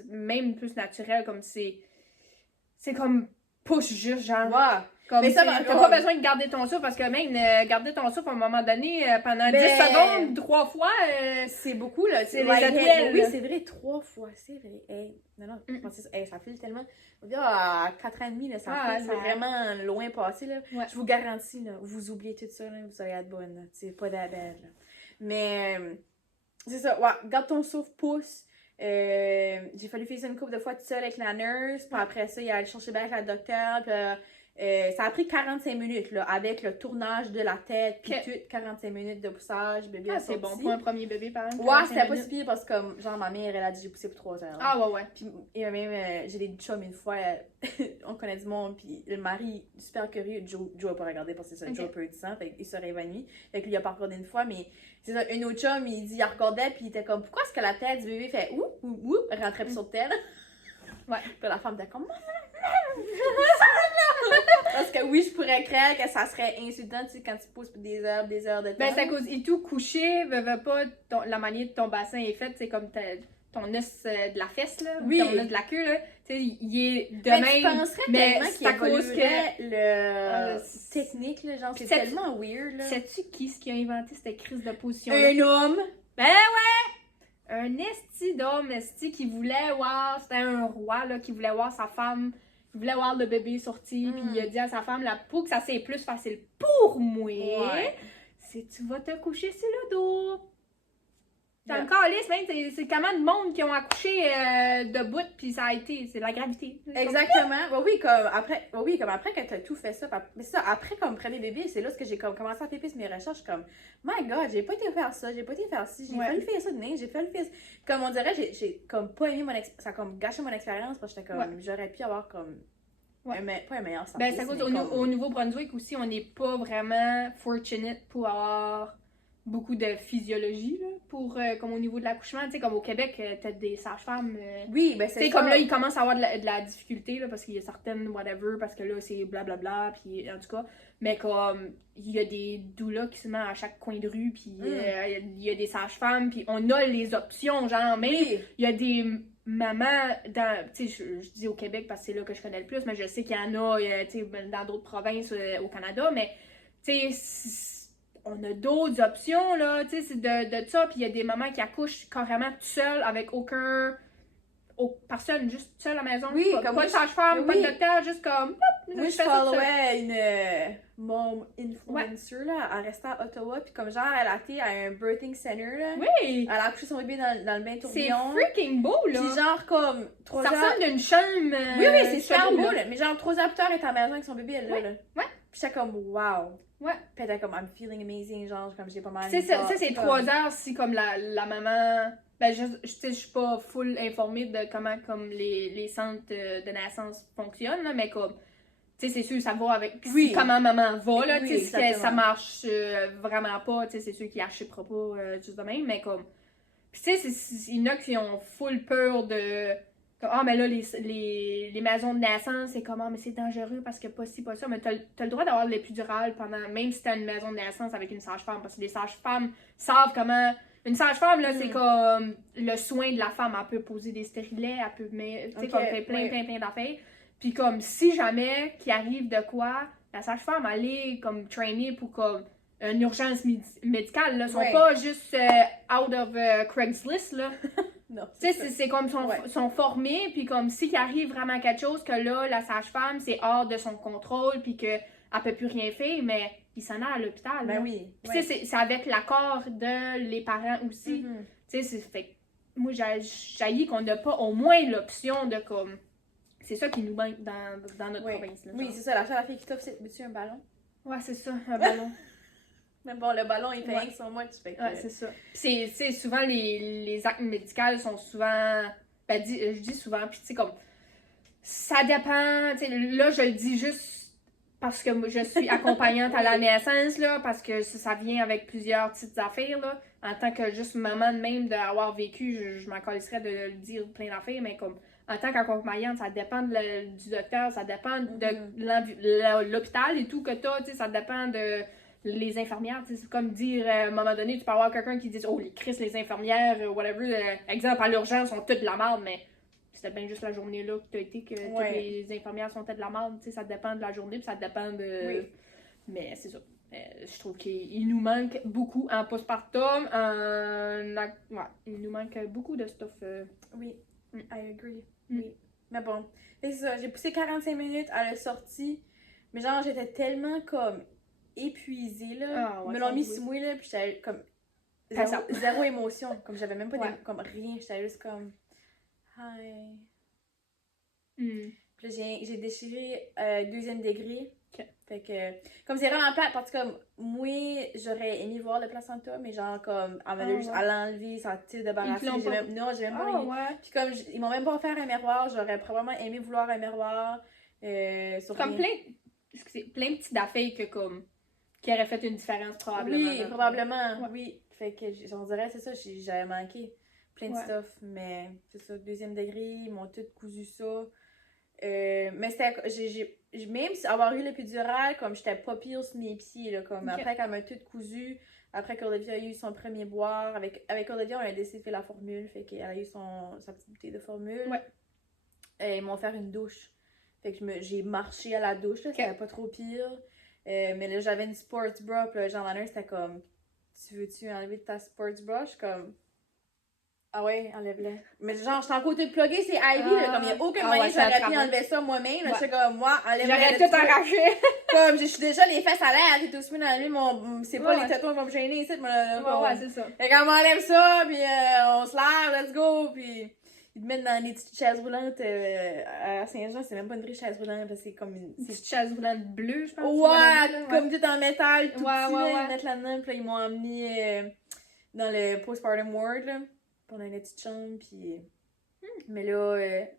Même plus naturel, comme c'est comme push juste, genre. Ouais. Comme mais ça, t'as pas besoin de garder ton souffle parce que même garder ton souffle à un moment donné pendant 10 secondes, 3 fois, c'est beaucoup là. C'est les athlètes. Oui, c'est vrai, 3 fois, c'est vrai. Hey, non, ça file tellement. À 4 ans et demi, là, c'est vraiment loin passé. Là. Ouais. Je vous garantis, là, vous oubliez tout ça, là, vous allez être bonne. C'est pas d'abel. Mais c'est ça, ouais, garde ton souffle, pousse. J'ai fallu faire ça une couple de fois toute seule avec la nurse, puis après ça, il a allé chercher bien avec la docteure, puis ça a pris 45 minutes, là, avec le tournage de la tête, puis tout, 45 minutes de poussage, bébé a c'est bon pour un premier bébé, par exemple. Ouais, c'était pas si pire, parce que, comme, genre, ma mère, elle a dit, j'ai poussé pour 3 heures. Ah, ouais. Puis, et même, j'ai des chums une fois, on connaît du monde, puis le mari, super curieux, Joe a pas regardé, parce que c'est ça, Joe peut être sang, fait qu'il serait évanoui, fait que lui, il a pas regardé une fois, mais c'est ça, une autre chum, il dit, il regardait, puis il était comme, pourquoi est-ce que la tête du bébé fait ouh, rentrait sur terre? Ouais. Puis la femme était comme, parce que oui, je pourrais croire que ça serait insultant, tu sais, quand tu pousses pour des heures de temps. Ben, c'est à cause, et tout, couché, veut pas, la manière de ton bassin est faite, c'est comme ton os de la fesse, là, ton os de la queue, là, tu sais, il est de même. Mais tu penserais tellement qu'il évoluerait le technique, là, genre, c'est tellement weird, là. Sais-tu qui a inventé cette crise de position? Un homme! Ben ouais! Un esti d'homme, qui voulait voir, c'était un roi, là, qui voulait voir sa femme, il voulait voir le bébé sortir, puis il a dit à sa femme, là, pour que ça soit plus facile pour moi, c'est tu vas te coucher sur le dos. C'est encore lisse, même, c'est comment de monde qui ont accouché debout, puis ça a été, c'est la gravité. Exactement. Oui, comme après que t'as tout fait ça, mais ça, après comme premier bébé, c'est là que j'ai comme commencé à faire mes recherches, comme, my god, j'ai pas été faire ça, j'ai pas été faire ci, j'ai fallu faire ça de nez, j'ai fallu faire ça. Comme on dirait, j'ai comme pas aimé ça a comme gâché mon expérience, parce que j'étais comme, j'aurais pu avoir comme, pas un meilleur santé. Ben, c'est à cause au Nouveau-Brunswick aussi, on n'est pas vraiment fortunate pour avoir beaucoup de physiologie, là, pour, comme au niveau de l'accouchement, tu sais, comme au Québec, t'as des sages-femmes. Oui, ben c'est ça. Tu sais, comme là, ils commencent à avoir de la difficulté, là, parce qu'il y a certaines, whatever, parce que là, c'est blablabla, puis en tout cas, mais comme, il y a des doulas qui se mettent à chaque coin de rue, puis il y a des sages-femmes, puis on a les options, genre, même, il y a des mamans, tu sais, je dis au Québec parce que c'est là que je connais le plus, mais je sais qu'il y en a, tu sais, dans d'autres provinces au Canada, mais, tu sais, on a d'autres options, là, tu sais, c'est de ça, puis il y a des mamans qui accouchent carrément tout seules, avec personne, juste seule à la maison, pas de sage-femme, pas de docteur, juste comme, moi, je followais une mom influencer, là, elle restait à Ottawa, puis comme genre, elle a été à un birthing center, là. Oui! Elle a accouché son bébé dans le bain tourbillon. C'est freaking beau, là! Puis genre, comme, 3 heures... Ça ressemble d'une chambre... oui, c'est super beau, là. Mais genre, 3 heures plus tard, elle est à la maison avec son bébé, elle, là. Ouais. Puis j'étais comme, wow! Ouais. Puis elle était comme, I'm feeling amazing, genre, comme j'ai pas mal... Ça, c'est 3 heures si, comme, la maman... Ben, je suis pas full informée de comment, comme, les centres de naissance fonctionnent, là, mais comme... Tu sais, c'est sûr, ça va avec comment maman va, là, tu sais, si ça marche vraiment pas, tu sais, c'est sûr qu'il achètera pas juste de même, mais comme... Puis tu sais, il y en a qui ont full peur de... mais là, les maisons de naissance, c'est comment, mais c'est dangereux parce que pas ci, pas ça, mais t'as le droit d'avoir l'épidurale pendant, même si t'as une maison de naissance avec une sage-femme, parce que les sages-femmes savent comment... Une sage-femme, là, c'est comme le soin de la femme, elle peut poser des stérilets, elle peut, tu sais, comme faire plein d'affaires. Puis comme, si jamais qu'il arrive de quoi, la sage-femme, elle est comme trainée pour comme une urgence médicale, là. Ils sont pas juste out of Craigslist, là. Non, tu sais, c'est comme sont formés, puis comme s'il arrive vraiment quelque chose, que là, la sage-femme, c'est hors de son contrôle, puis qu'elle peut plus rien faire, mais il s'en a à l'hôpital. Ben oui. Puis tu sais, c'est avec l'accord de les parents aussi. Tu sais, fait moi, j'ai qu'on n'a pas au moins l'option de comme. C'est ça qui nous manque dans notre province. Là, oui, c'est ça. La seule fille qui t'offre, c'est veux-tu un ballon? Ouais, c'est ça, un ballon. Mais bon, le ballon, il fait rien que sur moi, tu fais que... Ouais, c'est ça. Puis c'est souvent, les actes médicaux sont souvent... Ben, je dis souvent, puis tu sais, comme... Ça dépend, tu sais, là, je le dis juste parce que moi, je suis accompagnante à la naissance, là, parce que ça vient avec plusieurs petites affaires, là. En tant que juste maman de même d'avoir vécu, je m'en collerais de le dire plein d'affaires, mais comme... En tant qu'accompagnante, ça dépend du docteur, ça dépend de l'hôpital et tout que t'as, tu sais, ça dépend de... Les infirmières, c'est comme dire, à un moment donné, tu peux avoir quelqu'un qui dit « Oh, les infirmières, whatever, exemple, à l'urgence, sont toutes de la merde, mais c'était bien juste la journée là que tu as été que toutes les infirmières sont toutes de la merde, tu sais, ça dépend de la journée, puis ça dépend de... Oui. Mais c'est ça. Je trouve qu'il nous manque beaucoup en postpartum, il nous manque beaucoup de stuff. Oui, I agree. Oui. Mais bon, c'est ça, j'ai poussé 45 minutes à la sortie, mais genre, j'étais tellement comme... épuisée, là. Ils me l'ont mis sur moi, là, puis j'étais comme... Zéro émotion. Comme j'avais même pas comme rien. J'étais juste comme... Hi. Puis là, j'ai déchiré 2e degré. Fait que... Comme c'est vraiment plate, parce que comme... Moi, j'aurais aimé voir le placenta, mais genre comme... Elle l'a enlevé, ça a débarrassé. Non, j'ai même pas... Puis comme... Ils m'ont même pas offert un miroir. J'aurais probablement aimé vouloir un miroir. Comme plein de petites affaires que comme... Qui aurait fait une différence probablement. Oui, probablement, oui. Fait que j'en dirais, c'est ça, j'avais manqué plein de stuff, mais c'est ça, 2e degré, ils m'ont tout cousu ça. Mais c'était, même si avoir eu l'épidural, comme j'étais pas pire sur mes pieds, là, comme après qu'elle m'a tout cousu, après qu'Olivia a eu son premier boire, avec Olivia, on a décidé de faire la formule, fait qu'elle a eu sa petite bouteille de formule. Ils m'ont fait une douche. Fait que j'ai marché à la douche, là, c'était pas trop pire. Mais là, j'avais une sports bra, puis là, Jean Lanner, c'était comme, tu veux-tu enlever ta sports bra? Je suis comme, ah ouais, enlève-la. Mais genre, je suis en côté de plugger, c'est Ivy, là, comme il n'y a aucun moyen que j'aurais pu enlever ça moi-même. Là, je suis comme, moi, enlève-la. J'aurais tout arraché. Comme, je suis déjà les fesses à l'air, t'es aussi d'enlever mon. C'est pas les tétons qui vont me gêner ici, ouais, c'est ça. Fait qu'on m'enlève ça, puis on se lave, let's go, puis. Ils te mettent dans des petites chaises roulantes à Saint-Jean, c'est même pas une vraie chaise roulante, parce que c'est comme une petite chaise roulante bleue, je pense. Ouais, comme tout en métal, tout petit, ils mettent là-dedans, puis là, ils m'ont emmené dans le postpartum ward, là, pendant une petite chambre, puis... Mais là,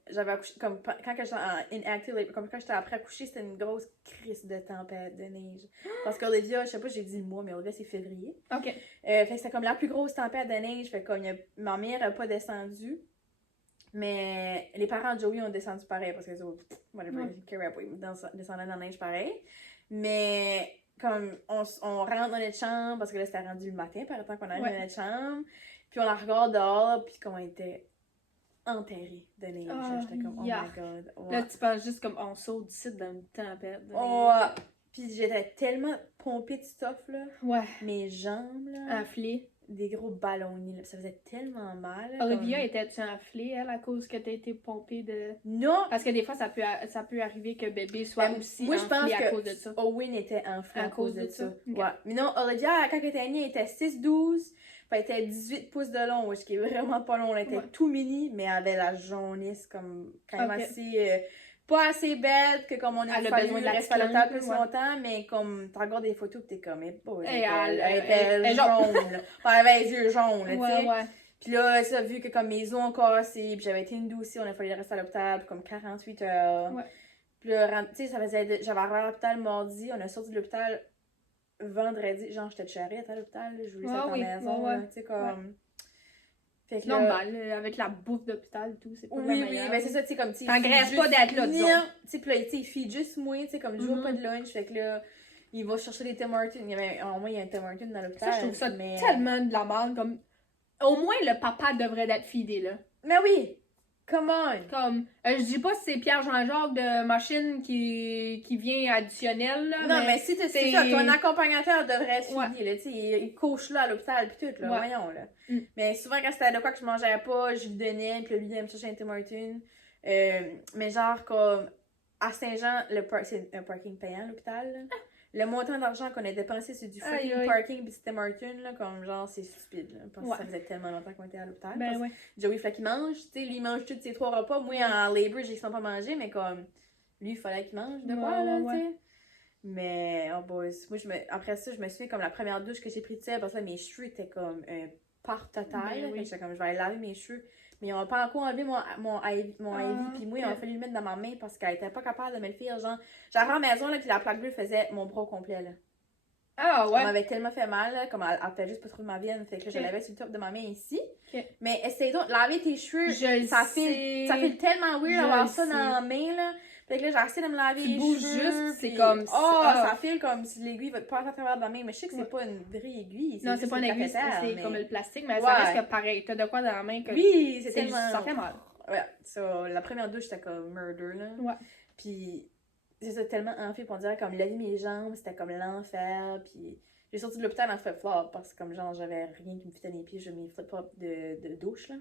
j'avais accouché, comme quand j'étais en inactive labor, comme quand j'étais après accoucher, c'était une grosse crise de tempête de neige. Parce qu'Olivia, je sais pas, j'ai dit le mois, mais Olivia, c'est février. OK. Fait que c'était comme la plus grosse tempête de neige, fait que comme ma mère n'a pas descendu. Mais les parents de Joey ont descendu pareil parce que les autres, whatever, ils descendaient dans la neige pareil. Mais comme on rentre dans notre chambre parce que là c'était rendu le matin par le temps qu'on arrive dans notre chambre. Puis on la regarde dehors, puis comme on était enterrés de neige. J'étais comme, oh my god. Là tu penses juste comme on saute d'ici dans une tempête de neige. Puis j'étais tellement pompée de stuff là. Mes jambes là. Enflées. Des gros ballonniers, là. Ça faisait tellement mal. Olivia, était-tu enflée, elle, à cause que t'as été pompée de... Non! Parce que des fois, ça peut arriver que bébé soit aussi moi, je pense à cause de ça. Owen était enflé à cause de ça. Okay. Ouais. Mais non, Olivia, quand elle était née, elle était 6-12, puis elle était 18 pouces de long, ce qui est vraiment pas long. Elle était tout mini, mais elle avait la jaunisse, comme, quand même assez... pas assez belle que comme on a fallu rester à l'hôpital plus longtemps, mais comme tu regardes des photos que t'es comme, elle était jaune, elle avait les yeux jaunes, tu sais. Puis là, ça, vu que comme mes os ont cassé, puis j'avais été une douce, on a fallu rester à l'hôpital pour comme 48 heures. Puis là, tu sais, j'avais arrivé à l'hôpital mardi, on a sorti de l'hôpital vendredi, genre j'étais de charrette à l'hôpital, je voulais ça à la maison, tu sais, comme... Fait que normal, avec la bouffe d'hôpital et tout, c'est pas la meilleure. Oui, mais c'est ça, tu sais, comme, tu t'engraisses pas d'être là, disons. Tu sais, puis là, il feed juste moi, tu sais, comme, je joue pas de lunch, fait que là, il va chercher des Tim Hortons, il y a un Tim Hortons dans l'hôpital. Ça, je trouve ça tellement de la merde, comme, au moins, le papa devrait être feedé, là. Mais oui! Come on! Comme, je dis pas si c'est Pierre Jean-Jacques de machine qui vient additionnel, là. Non, mais si c'est ça, ton accompagnateur devrait suivre, Ouais. là, tu sais, il couche là à l'hôpital pis tout, là, Ouais. voyons, là. Mm. Mais souvent, quand c'était de quoi que je mangeais pas, je lui donnais, puis lui, il allait me chercher un Tim Hortons. Mais genre, comme, à Saint-Jean, c'est un parking payant, l'hôpital, là. Le montant d'argent qu'on a dépensé sur du fucking parking pis c'était Martin, là, comme genre, c'est stupide, là. Parce que ça faisait tellement longtemps qu'on était à l'hôpital. Ben ouais. Joey, il fallait qu'il mange, tu sais, lui, il mange tous ses 3 repas. Moi, en labor, j'ai pas mangé, mais comme, lui, il fallait qu'il mange de quoi, là, tu sais. Mais, oh boys, moi, après ça, je me souviens comme la première douche que j'ai pris de ça, parce que mes cheveux étaient comme un part total. Ben oui. J'étais comme, je vais aller laver mes cheveux. Mais ils ont pas encore enlevé mon Ivy, puis moi, ils ont fallu le mettre dans ma main parce qu'elle était pas capable de me le faire. Genre, j'arrive à la maison, là, puis la plaque bleue faisait mon bras complet, là. Ah ouais? Elle m'avait tellement fait mal, là, comme elle fait juste pas trop de ma veine, fait que là, je l'avais sur le top de ma main ici. Mais essaye donc de laver tes cheveux. Ça fait tellement weird d'avoir ça dans la main, là. Fait que là, j'ai essayé de me laver les cheveux. Juste, c'est comme ça file comme si l'aiguille va te passer à travers de la main. Mais je sais que c'est pas une vraie aiguille. Non, c'est pas une aiguille, c'est comme le plastique, mais ça reste que pareil. T'as de quoi dans la main que. Oui, c'est tellement. Ça fait mal. Ouais, la première douche, c'était comme murder, là. Ouais. Puis, c'est ça, tellement enflé, on dirait comme laver mes jambes, c'était comme l'enfer. Puis, j'ai sorti de l'hôpital en flip-flop parce que, comme genre, j'avais rien qui me fitait les pieds, j'ai mis flip-flop de douche, là.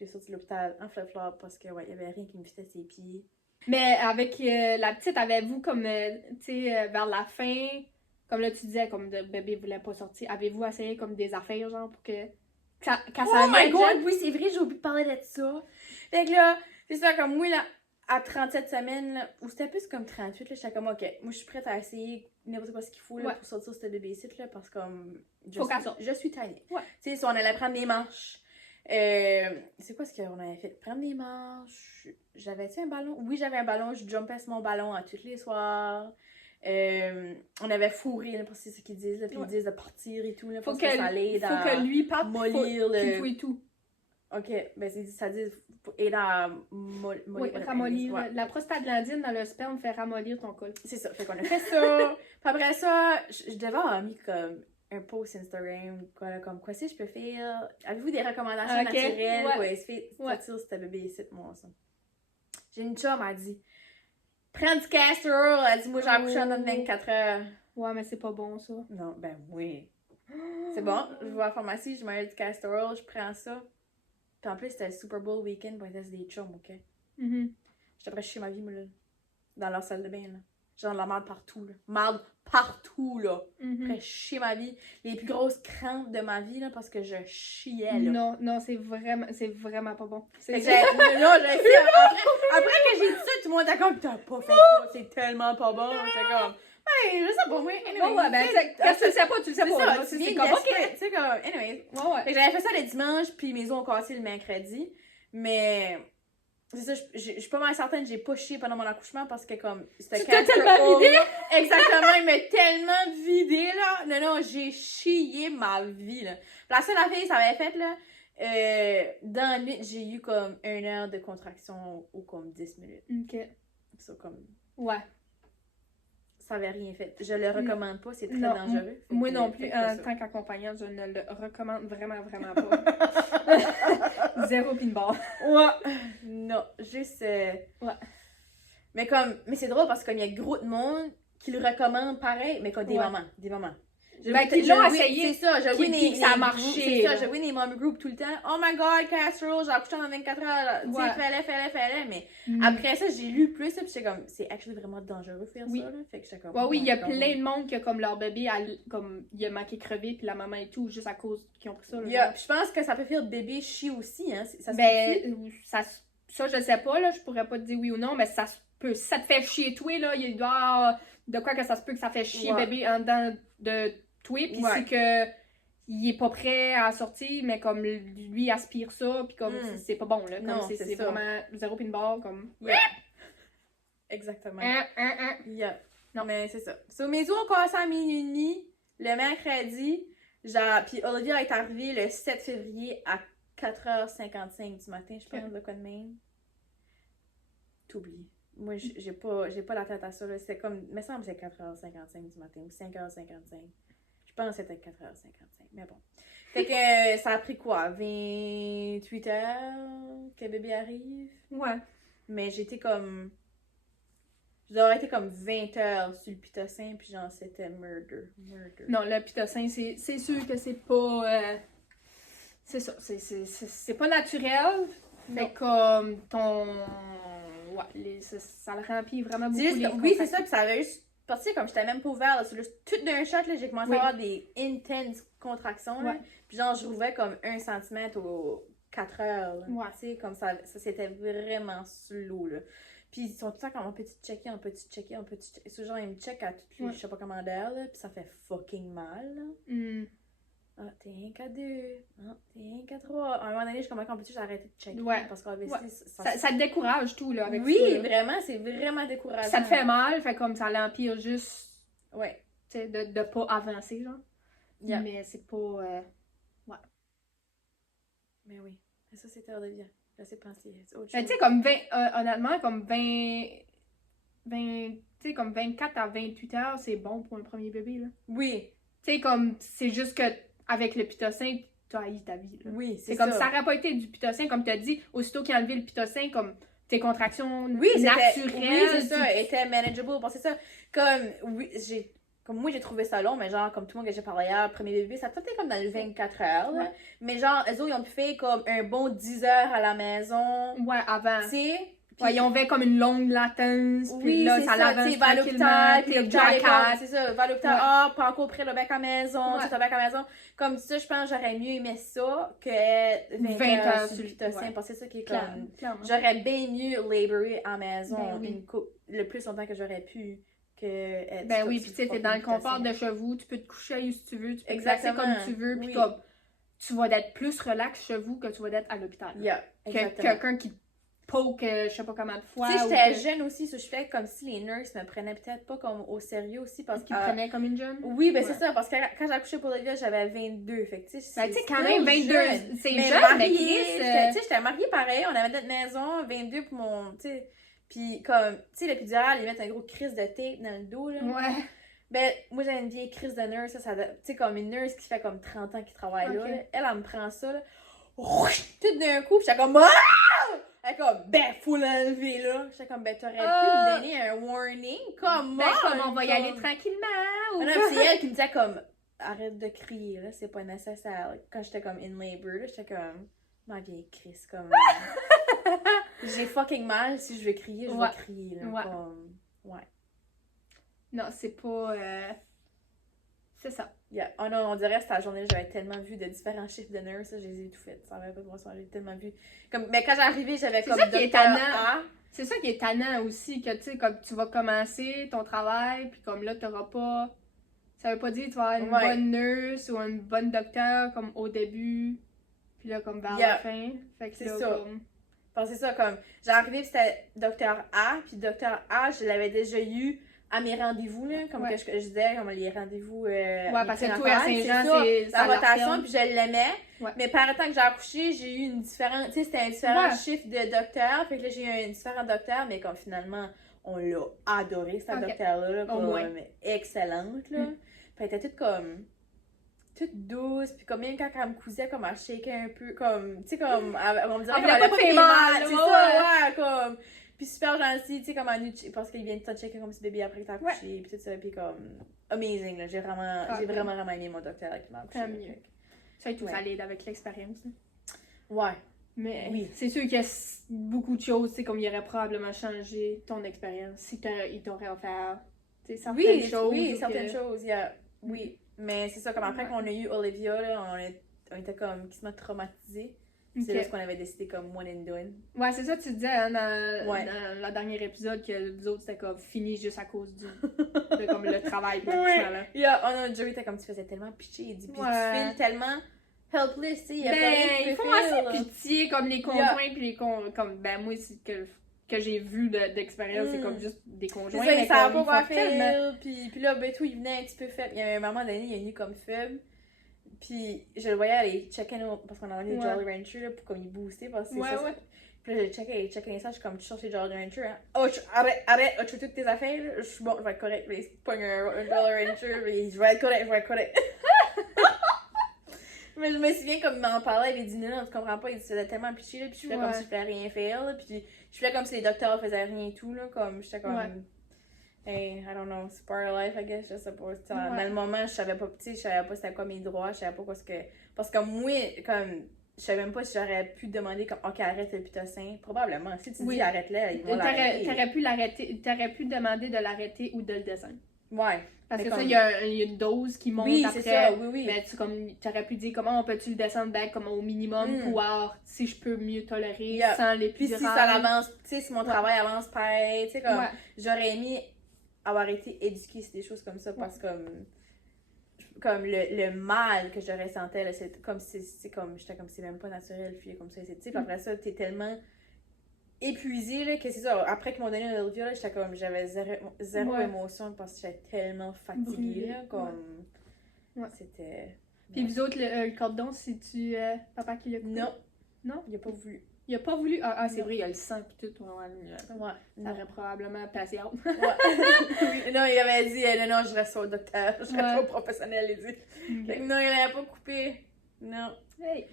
J'ai sorti de l'hôpital en flip-flop parce que, ouais, il y avait rien qui me fitait ses pieds. Mais avec la petite, avez-vous comme, tu sais, vers la fin, comme là tu disais, comme le bébé voulait pas sortir, avez-vous essayé comme des affaires, genre, pour que. Oh my god, oui, c'est vrai, j'ai oublié de parler de ça. Fait que là, c'est ça, comme moi, là, à 37 semaines, là, ou c'était plus comme 38, là, j'étais comme, ok, moi, je suis prête à essayer n'importe quoi ce qu'il faut, là, pour sortir ce bébé-ci, là, parce que, comme, je suis tannée. Ouais. Tu sais, si on allait prendre des manches. C'est quoi ce qu'on avait fait? Prendre des manches. J'avais-tu un ballon? Oui, j'avais un ballon. Je jumpais sur mon ballon à tous les soirs. On avait fourré, pour c'est ce qu'ils disent. Là, puis ils disent de partir et tout. Là, faut que lui parte. Mollir le. Tout et tout. Ok, ben ça dit aider à mollir. Oui, ramollir. Ouais. La prostaglandine dans le sperme fait ramollir ton col. C'est ça. Fait qu'on a fait ça. Puis après ça, je devais avoir mis comme un post Instagram, comme quoi si je peux faire. Avez-vous des recommandations naturelles pour essayer de sortir ce bébé ici, moi, ça? J'ai une chum, elle dit prends du castor oil. Elle dit moi j'ai accouché en 24 heures. Ouais, mais c'est pas bon ça. Non, ben oui. C'est bon, je vais à la pharmacie, je mets du castor oil, je prends ça. Puis en plus, c'était le Super Bowl week-end pour être des chums, ok? J'étais prêt chez ma vie, moi, là. Dans leur salle de bain, là. Genre de la merde partout, là. Merde partout, là. Après, chier ma vie. Les plus grosses crampes de ma vie, là, parce que je chiais, là. Non, c'est vraiment pas bon. Après que j'ai dit ça, tout le monde était comme, t'as pas fait ça, c'est tellement pas bon. J'étais comme, je sais pas, moi. Anyway, ben, quand tu le sais pas, tu le sais pas. C'est comme, ok. Tu sais, comme, anyway. Ouais. Fait que j'avais fait ça le dimanche, puis mes os ont cassé le mercredi. Mais. C'est ça, je suis pas mal certaine que j'ai pas chié pendant mon accouchement parce que comme c'était tellement vidé. Exactement, il m'a tellement vidé là. Non, j'ai chié ma vie là. La seule affaire que ça avait fait là, dans la nuit, j'ai eu comme 1 heure de contraction ou comme 10 minutes. Ok. Ça comme. Ouais. Ça avait rien fait. Je le recommande pas, c'est très dangereux. Moi non plus, en tant qu'accompagnante, je ne le recommande vraiment pas. Zéro pinball. Ouais. Non, juste. Ouais. Mais c'est drôle parce qu'il y a gros de monde qui le recommande pareil, mais comme des mamans. Qui l'ont essayé. C'est ça, ça a marché. C'est ça, j'ai vu les mom groups tout le temps. Oh my god, casserole, j'ai accouché en 24 heures. Tu sais, fallait. Mais après ça, j'ai lu plus, puis j'étais comme, c'est actually vraiment dangereux faire ça. Là. Fait que j'étais comme. Oui, il y a plein de monde qui a comme leur bébé, comme il a manqué crever, puis la maman et tout, juste à cause qu'ils ont pris ça. Là, je pense que ça peut faire bébé chier aussi, hein. Ça, je sais pas, là, je pourrais pas te dire oui ou non, mais ça peut. Si ça te fait chier, toi, là, il doit y avoir de quoi que ça se peut que ça fait chier bébé en dedans de toi, puis c'est que il est pas prêt à sortir, mais comme lui aspire ça, puis comme c'est pas bon, là. Comme c'est vraiment zéro pinball, comme. Exactement. Non, mais c'est ça. So, mes os ont cassé à minuit et demi, le mercredi, puis Olivia est arrivée le 7 février à 4h55 du matin, je pense, de quoi de même. T'oublies. Moi, j'ai pas la tête à ça, là. C'est comme, il me semble que c'est 4h55 du matin, ou 5h55. Je pense que c'était 4h55, mais bon. Fait que ça a pris quoi? 28 heures que bébé arrive? Ouais. Mais j'étais comme... J'aurais été comme 20 heures sur le pitocin, puis genre, c'était murder. Non, le pitocin, c'est sûr que c'est pas... c'est ça, c'est pas naturel. Mais comme ton... Ouais, ça le remplit vraiment beaucoup. Juste, oui, c'est ça, puis ça avait juste parti comme j'étais même pas ouvert, là, c'est juste tout d'un shot, là, j'ai commencé à avoir des intense contractions, là, puis genre, je rouvais comme 1 cm aux 4 heures, là, tu sais, comme ça c'était vraiment slow, là. Puis ils sont tout le temps comme on peut-tu checker, on peut-tu checker, on peut-tu checker. Ce genre, ils me checkent à toutes les, je sais pas comment d'heure, là, puis ça fait fucking mal, là. Ah, t'es rien qu'à 2. Ah, t'es rien qu'à 3. À un moment donné, je comprends qu'en plus, j'ai arrêté de checker. Parce qu'en ça te décourage tout, là, avec ça. Oui, vraiment, c'est vraiment décourageant. Ça te fait mal, fait comme ça l'empire juste. Ouais. Tu sais, de pas avancer, genre. Yeah. Mais c'est pas. Ouais. Mais oui. Mais ça, c'était hors de bien. Je sais penser. Mais tu sais, comme 20. Honnêtement, comme 20. Tu sais, comme 24 à 28 heures, c'est bon pour un premier bébé, là. Oui. Tu sais, comme. C'est juste que. Avec le pitocin, t'as haï ta vie. Là. Oui, c'est comme ça n'aurait pas été du pitocin, comme tu as dit, aussitôt qu'il a enlevé le pitocin, comme tes contractions naturelles. Oui, c'est ça, était manageable. Parce que c'est ça, comme, oui, comme moi, j'ai trouvé ça long, mais genre, comme tout le monde que j'ai parlé hier, premier bébé, ça a tout été comme dans les 24 heures. Là. Mais genre, eux autres, ils ont pu faire comme un bon 10 heures à la maison. Ouais, avant. Tu sais. Ouais, ils ont fait comme une longue latence, puis là, ça l'avance tranquillement, puis le jacket. C'est ça, va à l'hôpital, pas encore près le bec à la maison, tu sais, bec à la maison. Comme ça, je pense que j'aurais mieux aimé ça que 20 heures sur le pitocin, parce que c'est ça qui est comme... J'aurais bien mieux laboré à la maison le plus longtemps que j'aurais pu que... Ben oui, puis tu sais, t'es dans le confort de chez vous, tu peux te coucher où tu veux, tu peux te placer comme tu veux, puis comme tu vas être plus relax chez vous que tu vas être à l'hôpital. Que quelqu'un qui poke, je sais pas comment de fois. Tu sais, j'étais jeune aussi, je fais comme si les nurses me prenaient peut-être pas comme au sérieux aussi parce qu'ils prenaient comme une jeune. Oui, ben c'est ça, parce que quand j'ai accouché pour Olivia, j'avais 22, fait que tu sais, ben, tu sais, quand même 22, c'est jeune, mais tu sais, j'étais mariée pareil, on avait notre maison, 22 pour mon, tu sais, puis comme, tu sais, l'épidural, ils mettent un gros crise de tape dans le dos, là. Ouais. Ben, moi, j'avais une vieille crise de nurse, tu sais, comme une nurse qui fait comme 30 ans qui travaille là, elle me prend ça, là, tout d'un coup, j'étais comme, ah! Elle est comme, ben, faut l'enlever, là. J'étais comme, ben, t'aurais pu me donner un warning. Comment? Ben, comme, on va y aller tranquillement. Ou... non, c'est elle qui me disait, comme, arrête de crier, là, c'est pas nécessaire. Quand j'étais comme in labor, là, j'étais comme, ma vieille crise, comme, j'ai fucking mal, si je veux crier, je vais crier, là. Comme, non, c'est pas. C'est ça. Oh non, on dirait que cette journée, j'avais tellement vu de différents chiffres de nurse, je les ai tout fait. Ça avait pas de bon sens, j'ai tellement vu. Comme, mais quand j'arrivais, j'avais comme docteur A. C'est ça qui est tannant aussi, que tu sais, comme tu vas commencer ton travail, puis comme là, t'auras pas. Ça veut pas dire que tu vas avoir une bonne nurse ou une bonne docteur comme au début, puis là, comme vers la fin. Fait que c'est là, ça. comme. Enfin, c'est ça, comme. J'arrivais, c'était docteur A, puis docteur A, je l'avais déjà eu à mes rendez-vous, là, comme que je disais, comme les rendez-vous. Parce que toi, à Saint-Jean, c'est la rotation, puis je l'aimais. Ouais. Mais par le temps que j'ai accouché, j'ai eu une différente. Tu sais, c'était un différent chiffre de docteur. Fait que là, j'ai eu un différent docteur, mais comme finalement, on l'a adoré, cette docteur-là. Comme excellente, là. Puis elle était toute comme. Toute douce, puis comme même quand elle me cousait, comme elle shakeait un peu, comme. Tu sais, comme. On me dirait qu'elle avait pas fait mal. C'est ça, comme. Puis super gentil, tu sais, comme parce qu'il vient de te checker comme ce bébé après que t'as accouché, puis tout ça, puis comme, amazing, là, j'ai vraiment aimé mon docteur qui m'a accouché. Tant mieux. Ça va tout aller avec l'expérience. Ouais. Mais c'est sûr qu'il y a beaucoup de choses, tu sais, comme il aurait probablement changé ton expérience, si il t'aurait offert, tu sais, certaines choses. Oui, certaines choses, oui. Mais c'est ça, comme après qu'on a eu Olivia, là, on était comme quasiment traumatisés. C'est là ce qu'on avait décidé comme one and done. Ouais, c'est ça, tu disais hein, dans le dernier épisode que les autres c'était comme fini juste à cause de comme le travail pis l'accouchement là. Joey était comme tu faisais tellement pitcher, il dit, puis tu files tellement helpless, tu sais. Ils font assez pitié comme les conjoints pis les comme ben moi c'est que j'ai vu d'expérience, c'est comme juste des conjoints. C'est ça, ils savaient pas quoi faire. Puis là, ben tout, il venait un petit peu faible. Il y a un moment donné, il est venu comme faible. Puis je le voyais aller checker parce qu'on a envoyé Jolly Rancher là, pour comme il boostait parce que c'est ça. Puis là, j'ai checké les messages, comme tu cherches les Jolly Rancher. Hein. Oh, arrête, tu fais toutes tes affaires. Là. Je suis bon, je vais être correct. Mais il pogne un Jolly Rancher, mais je vais être correct. Mais je me souviens, comme il m'en parlait, il dit non, tu comprends pas, il dit ça doit tellement piché, là, puis je fais comme si je fais rien faire, là, puis je fais comme si les docteurs faisaient rien et tout, là, comme j'étais comme. Hey, I don't know, c'est part of life, I guess, je sais pas. Mais le moment, je savais pas, tu sais, je savais pas c'était quoi mes droits, je savais pas quoi ce que. Parce que moi, comme. Je savais même pas si j'aurais pu demander comme ok arrête le pitocin. Probablement. Si tu dis arrête-le, ils vont l'arrêter. T'aurais pu l'arrêter, t'aurais pu demander de l'arrêter ou de le descendre. Ouais. Parce que comme... ça, il y a une dose qui monte après. C'est ça, oui. Mais t'aurais pu dire comment on peut-tu le descendre back comme au minimum pour voir si je peux mieux tolérer sans les puis si ça avance, tu sais, si mon travail avance pareil, tu sais, comme j'aurais aimé avoir été éduquée sur des choses comme ça parce que comme le mal que je ressentais là, c'est comme c'est comme j'étais comme c'est même pas naturel puis comme ça c'est type après ça t'es tellement épuisée là que c'est ça après qu'ils m'ont donné un Olivia là j'étais comme j'avais zéro émotion parce que j'étais tellement fatiguée là comme c'était puis vous autres le cordon c'est tu papa qui l'a coupé? Non il a pas voulu. Il a pas voulu. Ah, c'est vrai, il y a le sang pis tout. Ça aurait probablement passé out. Non, il avait dit non, je reste au docteur. Je reste au professionnel. Il dit. Non, il l'avait pas coupé. Non. Hey,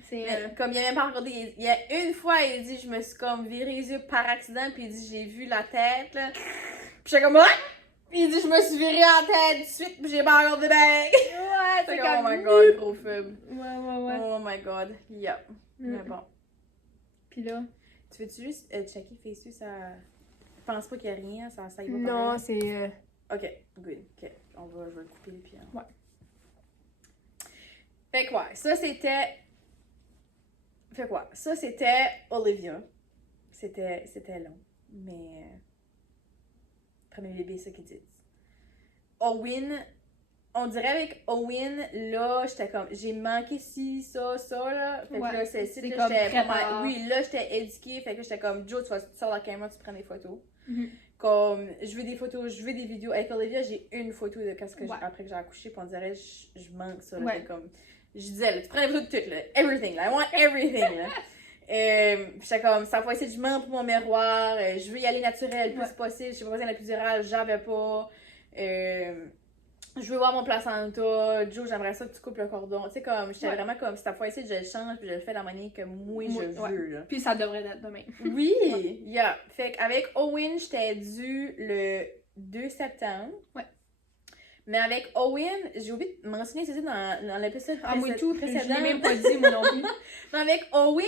comme il avait pas regardé. Il y a une fois, il dit je me suis comme viré les yeux par accident. Puis il dit j'ai vu la tête. Là. Puis j'étais comme what? Puis il dit je me suis viré la tête tout de suite. Puis j'ai pas regardé bien. Ouais, c'est comme. Oh my god, gros film. Ouais. Oh my god. Yep. Mais bon. Pis là. Tu veux-tu juste checker Facebook, ça. Je pense pas qu'il y a rien, ça y va pas. Non, c'est. Ok, good. Ok, je vais le couper puis. Ouais. Fait que ça c'était. Ça c'était Olivia. C'était long. Mais. Premier bébé, c'est ça qu'ils disent. Owen. On dirait avec Owen, là, j'étais comme, j'ai manqué ci, ça, là. Fait que là, c'est là, j'étais oui, là, j'étais éduquée. Fait que j'étais comme, Joe, tu sors la caméra, tu prends des photos. Comme, je veux des photos, je veux des vidéos. Avec Olivia, j'ai une photo de qu'est-ce que après que j'ai accouché. Puis on dirait, je manque ça, là. Comme, je disais, là, tu prends des photos de tout, là. Everything, là. I want everything, là. J'étais comme, ça va essayer de je mens pour mon miroir. Je veux y aller naturel le plus possible. J'ai pas besoin de l'épidurale, j'avais pas. Je veux voir mon placenta. Joe, j'aimerais ça que tu coupes le cordon. Tu sais, comme, j'étais vraiment comme, si t'as fois essayé, je le change, puis je le fais de la manière que moi, je veux, là. Puis ça devrait être demain. Oui, Fait qu'avec Owen, j'étais due le 2 septembre. Ouais. Mais avec Owen, j'ai oublié de mentionner, c'était dans l'épisode précédent. Je l'ai même pas dit, moi non plus. Mais avec Owen,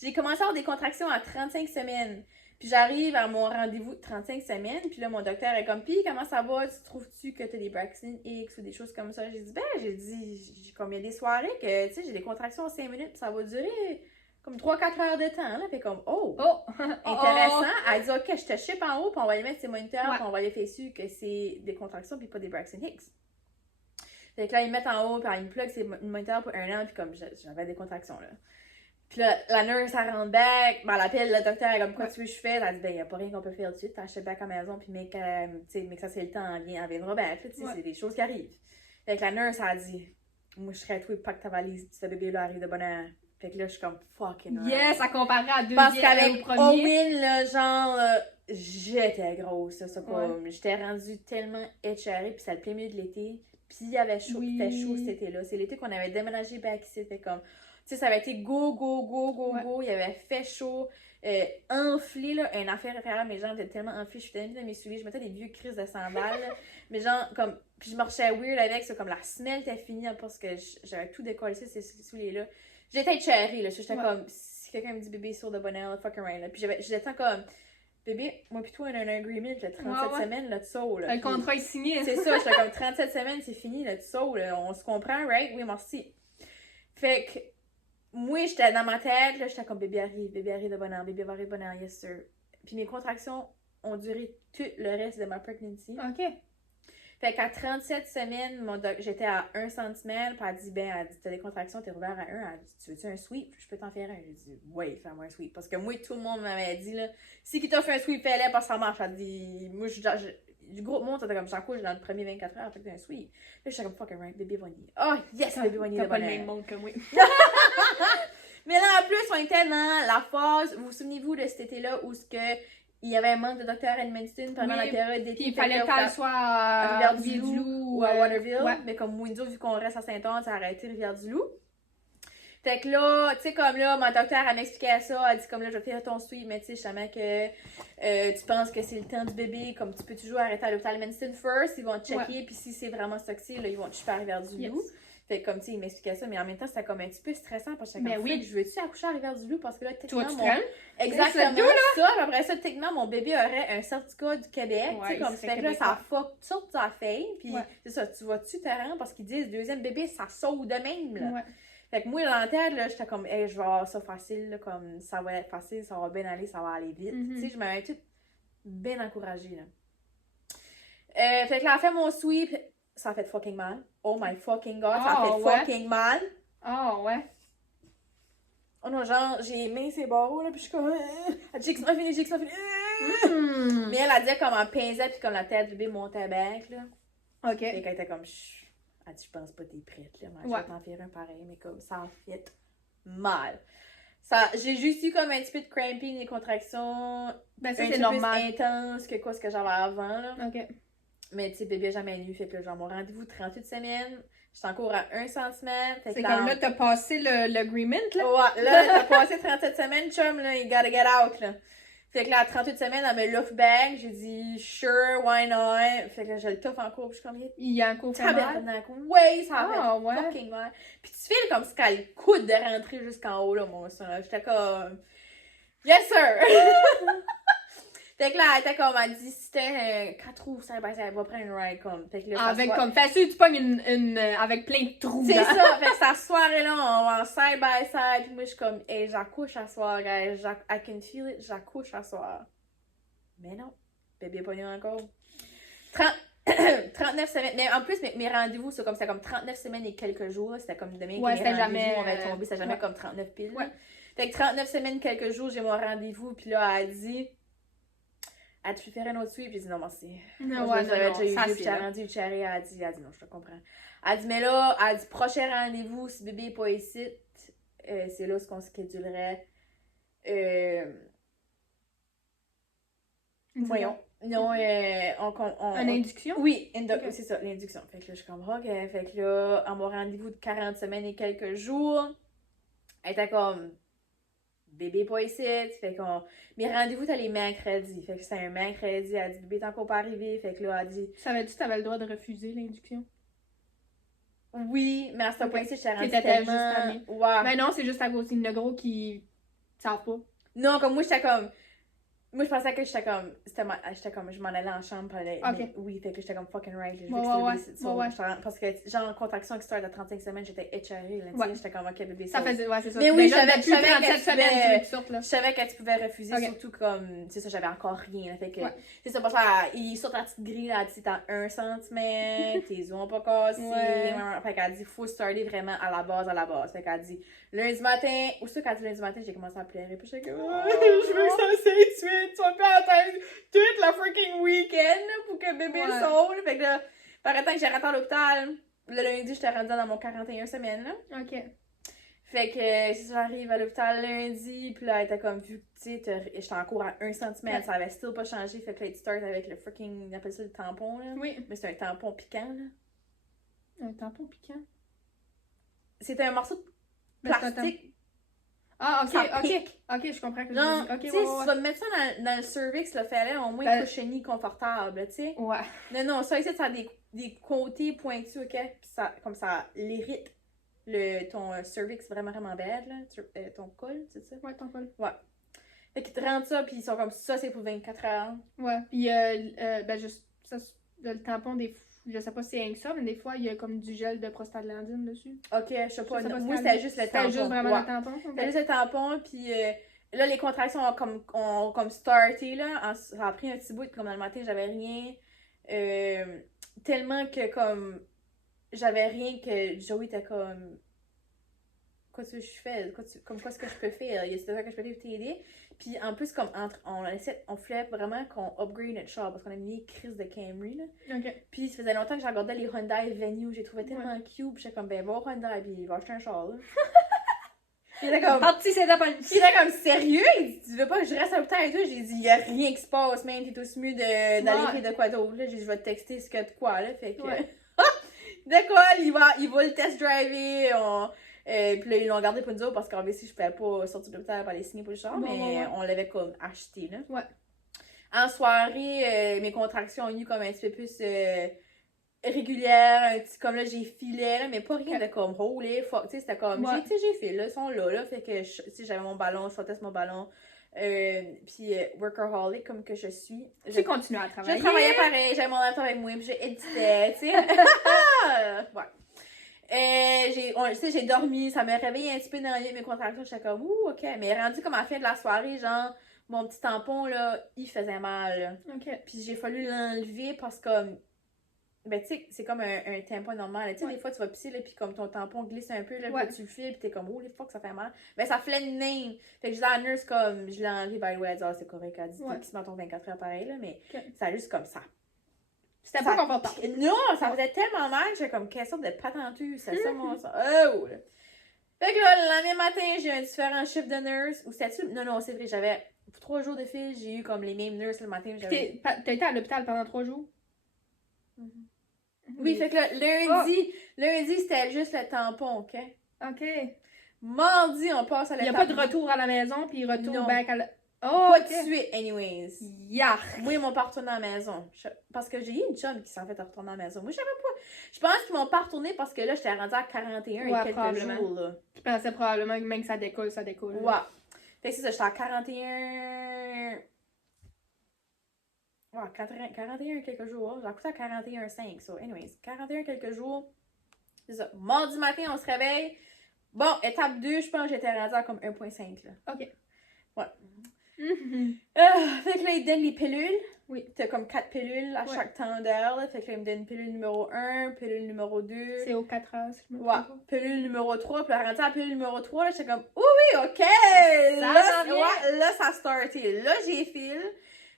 j'ai commencé à avoir des contractions à 35 semaines. Puis j'arrive à mon rendez-vous de 35 semaines, puis là, mon docteur est comme, puis comment ça va? Tu trouves-tu que t'as des Braxton X ou des choses comme ça? J'ai dit, comme il y a des soirées que, tu sais, j'ai des contractions en 5 minutes, puis ça va durer comme 3-4 heures de temps, là. Fait comme, intéressant. Elle dit, ok, je te ship en haut, puis on va les mettre ces moniteurs, puis on va les faire sûr que c'est des contractions, puis pas des Braxton Hicks. Fait que là, ils mettent en haut, puis ils me plug ces moniteurs pour 1 an, puis comme j'avais des contractions, là. Puis là, la nurse, elle rentre back. Ben, elle appelle le docteur, elle est comme, quoi tu veux que je fasse? Elle dit, ben, y a pas rien qu'on peut faire tout de suite. T'achètes back à la maison, puis mec, tu sais, mais que ça c'est le temps, elle viendra back. Tu sais, c'est des choses qui arrivent. Fait que la nurse, elle dit, moi, je serais tout pas que ta valise, ce bébé-là arrive de bonne heure. Fait que là, je suis comme, fucking yes, ça comparerait à 2e parce qu'avec Owen, là, genre, j'étais grosse, ça, comme, j'étais rendue tellement échérée, puis c'est le plein milieu de l'été. Puis il y avait chaud, il fait chaud cet été-là. C'est l'été qu'on avait déménagé back ici, fait comme. Tu sais, ça avait été go, il y avait fait chaud, enflé, là, une affaire référente, mes jambes étaient tellement enflées, je suis tellement dans mes souliers, je mettais des vieux crises de sandales, mais genre, comme, puis je marchais weird avec ça, comme la semelle était finie, parce que j'avais tout décollé, ces souliers-là. J'étais chérie, là, j'étais comme, si quelqu'un me dit bébé sur de bonheur, fucking right, là, puis j'étais comme, bébé, moi pis toi, on a un agreement, là, 37 semaines, là, tu sauts, là. Le contrat est signé. C'est ça, j'étais comme, 37 semaines, c'est fini, là, tu sauts, là, on se comprend, right? Oui, merci. Fait que, moi, j'étais dans ma tête, là, j'étais comme bébé arrive de bonheur, bébé va arriver de bonheur, yes sir. Puis mes contractions ont duré tout le reste de ma pregnancy. OK. Fait qu'à 37 semaines, j'étais à 1 cm, puis elle dit, t'as des contractions, t'es ouvert à 1. Elle dit, tu veux-tu un sweep? Je peux t'en faire un. J'ai dit, oui, fais-moi un sweep. Parce que moi, tout le monde m'avait dit, là, si qui t'a fait un sweep, fais-le, parce que ça marche. Elle dit, moi, du gros monde, c'était comme, j'accouche dans le premier 24 heures, fait que t'as un sweep. Là, j'étais comme, fucking right, bébé va nier. Oh, yes, bébé va nier. T'as pas le même monde que moi. Mais là, en plus, on était dans la phase, vous souvenez-vous de cet été-là où il y avait un manque de docteurs à Edmundston pendant la période d'été. Puis il fallait qu'elle soit à Rivière-du-Loup ou à Waterville. Ouais. Mais comme Windsor, vu qu'on reste à Saint-Anne, ça a arrêté Rivière-du-Loup. Fait que là, tu sais, comme là, ma docteur, elle m'expliquait ça. Elle dit comme là, je vais faire ton sweep, mais tu sais, justement que tu penses que c'est le temps du bébé. Comme tu peux toujours arrêter à l'hôpital Medicine first. Ils vont te checker. Puis si c'est vraiment toxique, là, ils vont te faire à Rivière-du-Loup. Fait que comme, tu sais, il m'expliquait ça. Mais en même temps, c'était comme un petit peu stressant. Parce que j'étais comme, je veux-tu accoucher à Rivière-du-Loup? Parce que là, Toi, techniquement, tu traînes? Exactement ça. Après ça, techniquement, mon bébé aurait un certificat du Québec. Tu sais, comme ça fait que là, ça fuck toutes sa fille. Puis c'est ça, tu vas-tu te rendre? Parce qu'ils disent, deuxième bébé, ça saute de même, là. Fait que moi, dans la tête, là, j'étais comme, hey, je vais avoir ça facile, là, comme ça va être facile, ça va bien aller, ça va aller vite. Tu sais, je m'avais tout bien encouragée, là. Fait que là, elle a fait mon sweep, ça a fait fucking mal. Oh my fucking god, ça a fait fucking mal. Oh, ouais. Oh non, genre, j'ai les mains, c'est barreaux, là, pis je suis comme, j'ai que ça fini, j'ai que ça fini. Mais elle a dit comme en pinzette, puis comme la tête du bébé montait bec, là. OK. Fait qu'elle était comme, elle dit, je pense pas que t'es prête, là. Mais je vais t'en faire un pareil, mais comme ça a fait mal. J'ai juste eu comme un petit peu de cramping, des contractions. Ben, ça, c'est normal. Plus intense que quoi ce que j'avais avant, là. OK. Mais tu sais, bébé jamais nu, fait que là, genre, mon rendez-vous 38 semaines. J'étais encore à 1 cm. C'est comme là, t'as passé l'agreement, là? Ouais, là, t'as passé 37 semaines, chum, là, you gotta get out, là. Fait que là, à 38 semaines, elle me l'off bag, j'ai dit, sure, why not? Fait que là, je le toffe en cours, puis je suis comme, il y a un cours fait mal? Ouais, ça a fait fucking mal. Puis tu fais comme si qu'elle coûte de rentrer jusqu'en haut, là, mon son, là. J'étais comme, yes, sir! Fait que là, elle était comme, elle dit, si c'était 4 trous, ça va prendre une ride, comme. Fait que là, avec comme facile, tu pognes une avec plein de trous. C'est ça, fait que cette soirée-là, on va en side by side, puis moi, je suis comme, hey, j'accouche à soir, guys, I can feel it, j'accouche à soir. Mais non, bébé pas encore. 39 semaines, mais en plus, mes rendez-vous, c'est comme 39 semaines et quelques jours, c'était comme demain que mes rendez-vous, on va tomber, c'était jamais comme 39 piles. Fait que 39 semaines, quelques jours, j'ai mon rendez-vous, puis là, elle dit, as-tu fait un autre sweep? J'ai dit non, merci. Non, j'avais déjà eu, puis j'ai rendu une chérie, elle dit non, je te comprends. Elle dit, mais là, elle dit, prochain rendez-vous, si bébé n'est pas ici, c'est là ce qu'on schedulerait. Voyons. Non, une induction? Oui, c'est ça, l'induction. Fait que là, je suis comme, ok. Fait que là, à mon rendez-vous de 40 semaines et quelques jours, elle était comme, bébé pas ici. Fait qu'on, mes rendez-vous, t'as les mercredis. Fait que c'était un mercredi. Elle dit, bébé est encore pas arrivé. Fait que là, elle dit. Savais-tu que t'avais le droit de refuser l'induction? Oui, mais à ce point-ci, j'étais rendue tellement... juste ouais. Ben non, c'est juste à cause des gros qui savent pas. Non, comme moi, j'étais comme. Moi, je pensais que j'étais comme. J'étais comme. Je m'en allais en chambre. Okay. Oui, fait que j'étais comme fucking right. Je veux parce que, genre, en contraction qui start à 35 semaines, j'étais écharrée. J'étais comme, ok, bébé, ça faisait. Ouais, c'est ça. Mais oui, je savais que tu pouvais refuser, surtout comme. C'est ça, j'avais encore rien. Fait que. C'est ça, parce que il sort la petite grille, là, tu t'as 1 cm, tes os ont pas cassé. Fait qu'elle dit, faut starter vraiment à la base. Fait qu'elle dit, lundi matin, ou ça, quand lundi matin, j'ai commencé à pleurer. Puis j'étais comme, je veux que ça s'aille tu vas pas attendre toute la freaking week-end pour que bébé saute. Fait que là, par exemple, j'ai rentré à l'hôpital. Le lundi, j'étais rendue dans mon 41 semaines, là. OK. Fait que si j'arrive à l'hôpital lundi, puis là, elle était comme, vu que, tu sais, j'étais en cours à 1 cm, ça avait still pas changé. Fait que là, tu start avec le freaking, on appelle ça le tampon, là. Oui. Mais c'est un tampon piquant, là. Un tampon piquant? C'était un morceau de plastique. Ah, ok, je comprends que non, tu dis. Tu sais, si tu vas mettre ça dans le cervix, là, fallait au moins cushiony confortable, tu sais. Ouais. Non, ça ici, ça a des côtés pointus, ok? Puis ça, comme ça l'irrite ton cervix vraiment, vraiment bad, là. Ton col, c'est ça? Ouais, ton col. Ouais. Fait qu'ils te rendent ça, puis ils sont comme ça, c'est pour 24 heures. Ouais, puis le tampon, je sais pas si c'est rien que ça, mais des fois, il y a comme du gel de prostaglandine dessus. Ok, je sais pas. Moi, c'était juste le tampon. C'était juste vraiment le tampon? C'était juste le tampon, puis là, les contractions ont comme starté, là. Ça a pris un petit bout, comme dans le matin, j'avais rien. Tellement que, comme, j'avais rien que Joey était comme... Quoi tu veux que je fais? Comme quoi est-ce que je peux faire? Il y a des affaires que je peux faire pour t'aider. Puis en plus, comme on voulait vraiment qu'on upgrade notre char parce qu'on a mis une crise de Camry, là. OK. Puis ça faisait longtemps que j'ai regardé les Hyundai Venue. J'ai trouvé tellement cute. Puis j'étais comme, ben, bon Hyundai, puis il va acheter un char, là. Puis il était comme... Parti, c'est Il était comme, sérieux? Il dit, tu veux pas que je reste à l'hôpital et tout? J'ai dit, il y a rien qui se passe, man. T'es aussi mieux d'aller faire de quoi d'autre, là. J'ai dit, je vais te texter ce que de quoi, là. Fait que... De quoi? Il va le test driver. Puis là, ils l'ont gardé pour nous autres parce qu'en si je pouvais pas sortir de l'hôpital pour aller signer pour le char, mais on l'avait comme acheté, là. Ouais. En soirée, mes contractions ont eu comme un petit peu plus régulières, un petit comme là, j'ai filé, là, mais pas rien de comme holy fuck, tu sais, c'était comme, j'ai filé, là, ils sont là, fait que, tu sais, j'avais mon ballon, je sortais sur mon ballon. Puis workaholic comme que je suis. Tu continues à travailler. Je travaillais pareil, j'avais mon laptop avec moi, puis j'éditais, tu sais. Ouais. J'ai dormi, ça m'a réveillé un petit peu dans la nuit, mes contractions, j'étais comme, ok. Mais rendu comme à la fin de la soirée, genre, mon petit tampon, là, il faisait mal. Ok. Puis j'ai fallu l'enlever parce que, ben, tu sais, c'est comme un tampon normal. Tu sais, des fois, tu vas pisser, là, puis comme ton tampon glisse un peu, là, puis tu le files, puis t'es comme, oh, les fuck, ça fait mal. Ben, ça fait le nez. Fait que je dis à la nurse, comme, je l'ai enlevé, by the way, elle dit, c'est correct, elle dit, qui se met ton 24 heures pareil, là, mais ça a juste comme ça. C'était pas confortable. Non, ça faisait tellement mal que j'étais comme, quelle sorte de patentu, c'est ça, mon sang. Oh! Là. Fait que là, le lendemain matin, j'ai eu un différent shift de nurse. Ou c'était-tu? Non, c'est vrai, j'avais, pour 3 jours de fil, j'ai eu comme les mêmes nurses le matin. T'as été à l'hôpital pendant 3 jours? Oui, fait que là, lundi, c'était juste le tampon, ok? Ok. Mardi, on passe à l'étape. Il n'y a pas de retour à la maison, puis retour back à la... Oh, pas de suite, anyways. Yark! Moi, ils m'ont pas retourné à la maison. Parce que j'ai eu une chum qui s'en fait retourner à la maison. Moi, je savais pas. Je pense qu'ils m'ont pas retourné parce que là, j'étais rendue à 41 et quelques jours, là. Je pensais probablement que même que ça décolle. Ouais. Fait que c'est ça, j'étais à 41... Ouais, 41 quelques jours. J'ai accouché à 41,5. So, anyways, 41 quelques jours. C'est ça. Mardi matin, on se réveille. Bon, étape 2, je pense que j'étais rendue à comme 1,5, là. Ok. Ouais. Fait que là, ils donnent les pilules. Oui. T'as comme 4 pilules à chaque temps d'heure. Fait que là, ils me donnent pilule numéro 1, pilule numéro 2. C'est aux 4 heures, si je me trompe pas. Pilule numéro 3. Puis là, rendu à la pilule numéro 3, là, j'étais comme, oui, ok! Là, ça a starté. Là, j'ai fil.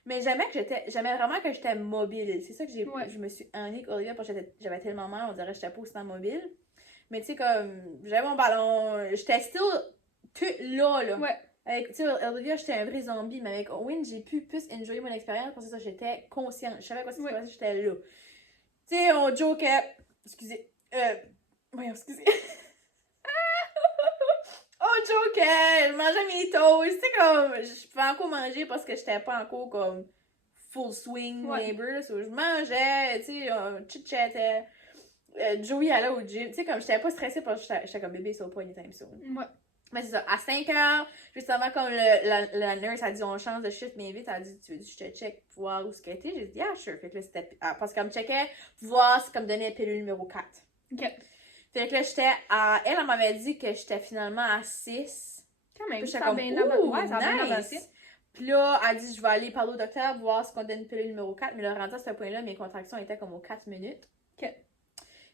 Mais j'aimais vraiment que j'étais mobile. C'est ça que je me suis ennuyée avec Olivia parce que j'avais tellement mal, on dirait que j'étais pas aussi mobile. Mais tu sais, comme, j'avais mon ballon, j'étais still là. Ouais. Avec, tu sais, Olivia, j'étais un vrai zombie, mais avec Owen, j'ai pu plus enjoyer mon expérience parce que ça, j'étais consciente. Je savais quoi ce qui se passait, j'étais là. Tu sais, on jokait. Excusez. Excusez. On jokait, je mangeais mes toasts. Tu sais, comme, je pouvais encore manger parce que j'étais pas encore comme full swing labor. So, je mangeais, tu sais, on chit-chattait. Joey allait au gym. Tu sais, comme, j'étais pas stressée parce que j'étais comme bébé sur le point anytime soon. Ouais. Mais c'est ça, à 5 heures, justement, comme la nurse a dit, on change de shift, mais vite, elle a dit, tu veux que je te check pour voir où ce qu'elle était? J'ai dit, yeah, sure. Fait que là, c'était, parce qu'elle me checkait pour voir si elle me donnait la pilule numéro 4. Ok. Fait que là, j'étais à, elle m'avait dit que j'étais finalement à 6. Quand même, ça a bien avancé. Ouais, ça a bien nice. avancé. Puis là, elle dit, je vais aller parler au docteur, voir si on donne une pilule numéro 4. Mais là, rendu à ce point-là, mes contractions étaient comme aux 4 minutes. Ok.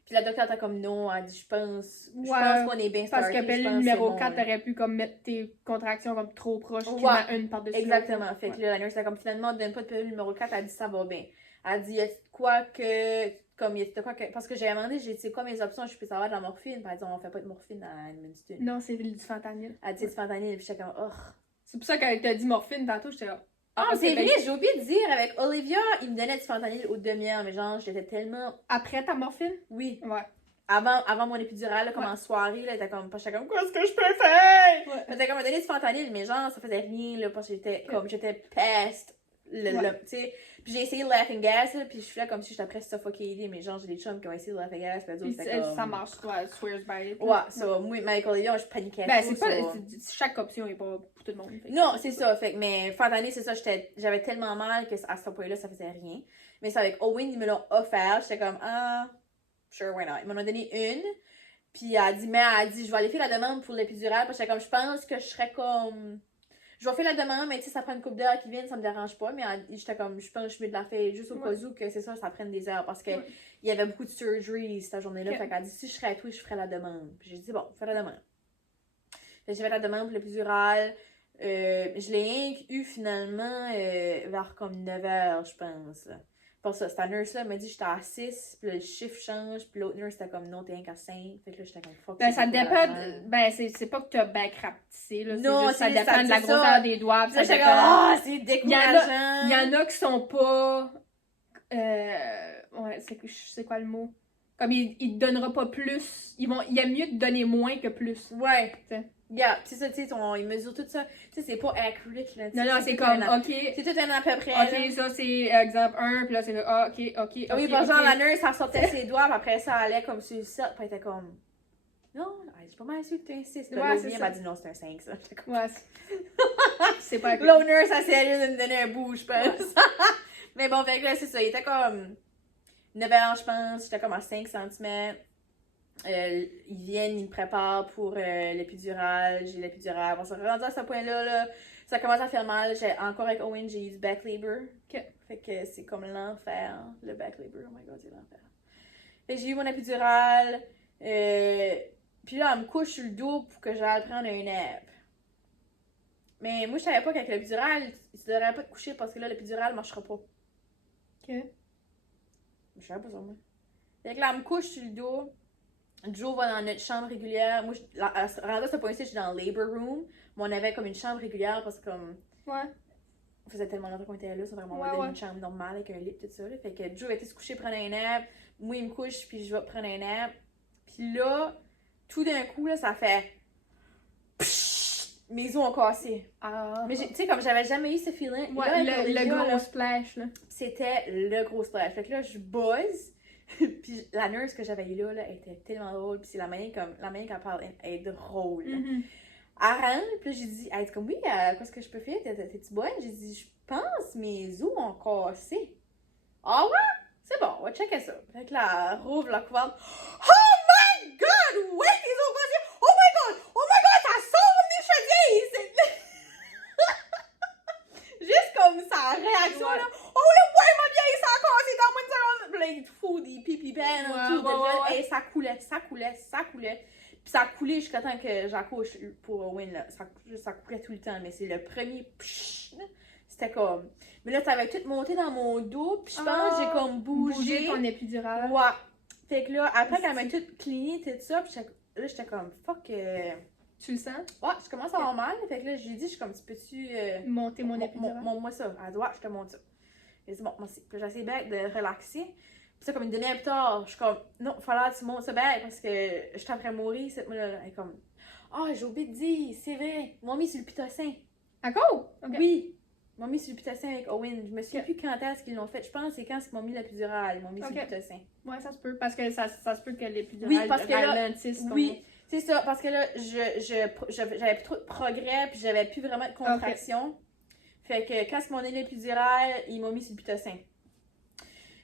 Puis la docteur était comme non, elle dit je pense qu'on est bien starté. Parce que pilule numéro 4, t'aurais pu comme mettre tes contractions comme trop proches, une par-dessus. Exactement. Fait que là, la nurse était comme finalement, on donne pas de pilule numéro 4, elle dit ça va bien. Elle dit, y a quoi que. Comme, y a quoi que. Parce que j'ai demandé, j'ai dit, c'est quoi mes options, je peux savoir de la morphine. Puis elle dit, on fait pas de morphine à Edmundston. Non, c'est du fentanyl. Elle dit, du fentanyl, puis j'étais comme, oh. C'est pour ça qu'elle t'a dit morphine tantôt, j'étais là. Ah, c'est vrai, j'ai oublié de dire, avec Olivia, il me donnait du fentanyl aux demi-heures, mais genre, j'étais tellement. Après ta morphine? Oui. Ouais. Avant mon épidurale, là, comme en soirée, là, j'étais comme, quoi est-ce que je peux faire? Ouais. J'étais comme, donné du fentanyl, mais genre, ça faisait rien, là, parce que j'étais peste. Tu sais. Puis j'ai essayé le laughing gas, là, puis je suis là comme si j'étais presque suffocated, mais genre, j'ai des chums qui ont essayé le laughing gas, puis ça marche, toi, swears by it. Ouais, ça, moi, avec Olivia, je paniquais. Ben, c'est pas, chaque option est pas pour tout le monde. Non, c'est ça, fait que, mais fentanyl, c'est ça, j'avais tellement mal que à ce point-là, ça faisait rien. Mais c'est avec Owen, ils me l'ont offert, j'étais comme, sure, why not? Ils m'en ont donné une. Puis elle a dit, je vais aller faire la demande pour l'épidurale. Parce que j'étais comme, je pense que je serais comme. Je vais faire la demande, mais tu sais, ça prend une couple d'heures qui viennent, ça me dérange pas. Mais j'étais comme, je pense que je vais de la faire juste au cas où que c'est ça, ça prenne des heures. Parce que il y avait beaucoup de surgeries cette journée-là. Fait qu'elle a dit, si je serais à toi, je ferais la demande. Puis j'ai dit, bon, fais la demande. Fait que j'ai fait la demande pour l'épidurale. Je l'ai eu finalement vers comme 9h, je pense. Pour ça, cette nurse-là m'a dit j'étais à 6, puis le chiffre change, puis l'autre nurse était comme non, t'es rien qu'à 5. Fait que là, j'étais comme fuck. Ben, ça dépend. Ben, c'est pas que t'as back rapetissé, là. Non, juste, ça dépend de la grosseur des doigts. Ça dépend. C'est décourageant. Il y en a qui sont pas. Ouais, c'est quoi le mot? Comme il te donnera pas plus. Il aime mieux te donner moins que plus. Ouais. T'sais. Yeah, pis c'est ça, tu sais, il mesure tout ça. Tu sais, c'est pas accurate, là. Non, c'est comme, ok. C'est tout un à peu près. Ok, là. ça c'est exemple 1, puis là c'est là, ok. Oui, par exemple, la nurse, elle sortait ses doigts, puis après ça, elle allait comme sur le set, puis elle était comme. Non, j'ai pas mal sûr que tu insistes. Ouais, L'autre m'a dit non, c'est un 5, ça. Ouais, c'est pas L'autre nurse, elle essayait de me donner un bout, je pense. Mais bon, fait que là, c'est ça, il était comme 9 ans, je pense, j'étais comme à 5 cm. Ils viennent, ils me préparent pour l'épidural, j'ai l'épidural. Bon, ça rendu à ce point-là, là, ça commence à faire mal. Encore avec Owen, j'ai eu du back labor. Okay. Fait que c'est comme l'enfer, le back labor. Oh my god, c'est l'enfer. Fait que j'ai eu mon épidural. Puis là, elle me couche sur le dos pour que j'aille prendre un nap. Mais moi, je savais pas qu'avec l'épidural, tu devrais pas te coucher parce que là, l'épidural marchera pas. Ok. Je savais pas ça, moi. Fait que là, elle me couche sur le dos. Joe va dans notre chambre régulière. Moi, rendu à ce point-ci, je suis dans le labor room. Mais on avait comme une chambre régulière parce que comme. Ouais. On faisait tellement longtemps qu'on était là, ça vraiment Ouais. une chambre normale avec un lit tout ça. Là. Fait que Joe était se coucher prendre un nap. Moi, il me couche, puis je vais prendre un nap. Puis là, tout d'un coup, là, ça fait. Pshhh! Mes os ont cassé. Ah. Mais tu sais, comme j'avais jamais eu ce feeling. Ouais, là, le gros splash, là. C'était le gros splash. Fait que là, je buzz. Puis la nurse que j'avais eu là, elle était tellement drôle. Puis c'est la manière qu'elle parle, elle est drôle. Mm-hmm. Elle rentre, puis j'ai dit, elle est comme, oui, qu'est-ce que je peux faire? T'es-tu bonne? J'ai dit, je pense mes os ont cassé. Ah ouais? C'est bon, on va checker ça. Fait que là, elle rouvre la couverte. Oh my god! Oui, tes os cassés! Oh my god! Oh my god! Ça sort des cheveux! Juste comme sa réaction, là. Oh là, ouais, ma vieille, ça a cassé dans une seconde! Puis là, il te fout des pipi peines en dessous de gel. Et ça coulait. Puis ça a coulé jusqu'à temps que j'accouche pour Owen, là. Ça coulait tout le temps, mais c'est le premier pshhh, c'était comme. Mais là, ça avait tout monté dans mon dos, puis je pense que j'ai comme bougé. ton épidural. Ouais. Fait que là, après qu'elle m'a tout cligné, tout ça, puis là, j'étais comme, fuck. Tu le sens? Ouais, je commence à avoir mal. Fait que là, je lui ai dit, je suis comme, tu peux-tu. Monter mon épidural? Montre-moi ça. Elle dit, ouais, je te montre ça. J'ai dit, bon, moi aussi. Puis j'essaie bien de relaxer. Puis ça, comme une demi-heure plus tard, je suis comme, non, il falloir que tu montes ça bien parce que je suis en train de mourir. Cette elle est comme, ah, j'ai oublié de dire, c'est vrai, ils m'ont mis sur le pitocin. D'accord? Okay. Oui, ils m'ont mis sur le pitocin avec Owen. Je me souviens plus quand est-ce qu'ils l'ont fait. Je pense que c'est quand ils m'ont mis l'épidurale. Ils m'ont mis sur le pitocin. Ouais, ça se peut. Parce que ça se peut que l'épidurale oui, parce que ralentisse. Oui, c'est ça. Parce que là, j'avais plus trop de progrès puis j'avais plus vraiment de contraction. Fait que quand ils m'ont mis l'épidurale, ils m'ont mis sur le pitocin.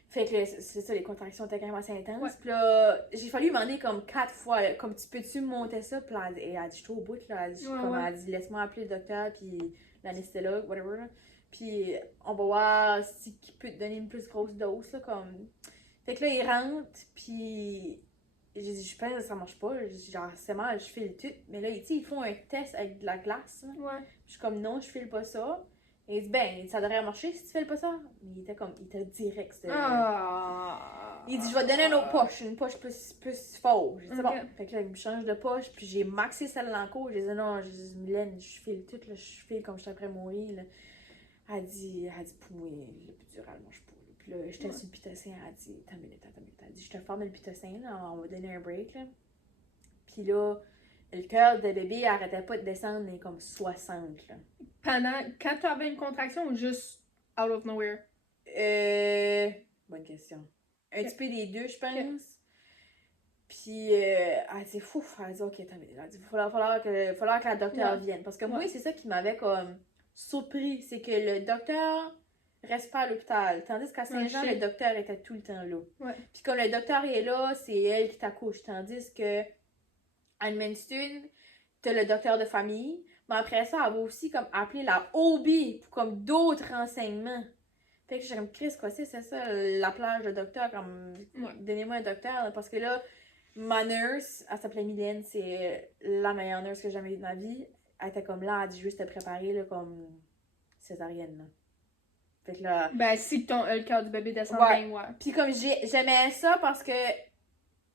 Fait que c'est ça, les contractions étaient quand même assez intenses. Ouais. Puis là, j'ai fallu demander comme 4 fois, là, comme tu peux-tu me monter ça? Puis là, elle a dit, je suis au bout, là. Elle a dit, laisse-moi appeler le docteur, puis l'anesthésologue, whatever. Puis on va voir si il peut te donner une plus grosse dose, là, comme. Fait que là, il rentre, puis j'ai dit, je pense que ça marche pas. J'ai dit, genre, c'est mal, je file tout. Mais là, ils font un test avec de la glace. Ouais. Je suis comme, non, je file pas ça. Et il dit, ben, ça devrait marcher si tu fais pas ça. Mais il était direct. Il dit, je vais te donner une autre poche, une poche plus fauve. J'ai dit, bon. Fait que là, il me change de poche, puis j'ai maxé celle dans le cou. J'ai dit, non, Mylène, je file tout, là, je file comme je suis après mourir, là. Elle dit, pour moi, l'épidural marche pas. Puis là, j'étais sur le pitocin, elle a dit, attends une minute. Elle dit, je te forme le pitocin, là, on va donner un break, là. Puis là, le cœur de bébé arrêtait pas de descendre, mais comme 60, là. Quand tu avais une contraction ou juste out of nowhere? Bonne question. Un petit peu des deux, je pense. Puis, elle dit, elle dit, ok, attends, elle dit, il va falloir que la docteur vienne. Parce que moi, c'est ça qui m'avait comme surpris, c'est que le docteur reste pas à l'hôpital. Tandis qu'à Saint-Jean, le docteur était tout le temps là. Ouais. Puis quand le docteur est là, c'est elle qui t'accouche. Tandis que à Edmundston, t'as le docteur de famille. Mais après ça, elle va aussi comme appeler la OB pour comme d'autres renseignements. Fait que j'ai comme, Chris, quoi, c'est ça, la plage de docteur, comme, donnez-moi un docteur. Parce que là, ma nurse, elle s'appelait Mylène, c'est la meilleure nurse que j'ai jamais eue de ma vie. Elle était comme là, elle dit juste te préparer, là, comme césarienne, là. Fait que là. Ben, si le cœur du bébé descend, ben ouais. Puis comme j'aimais ça parce que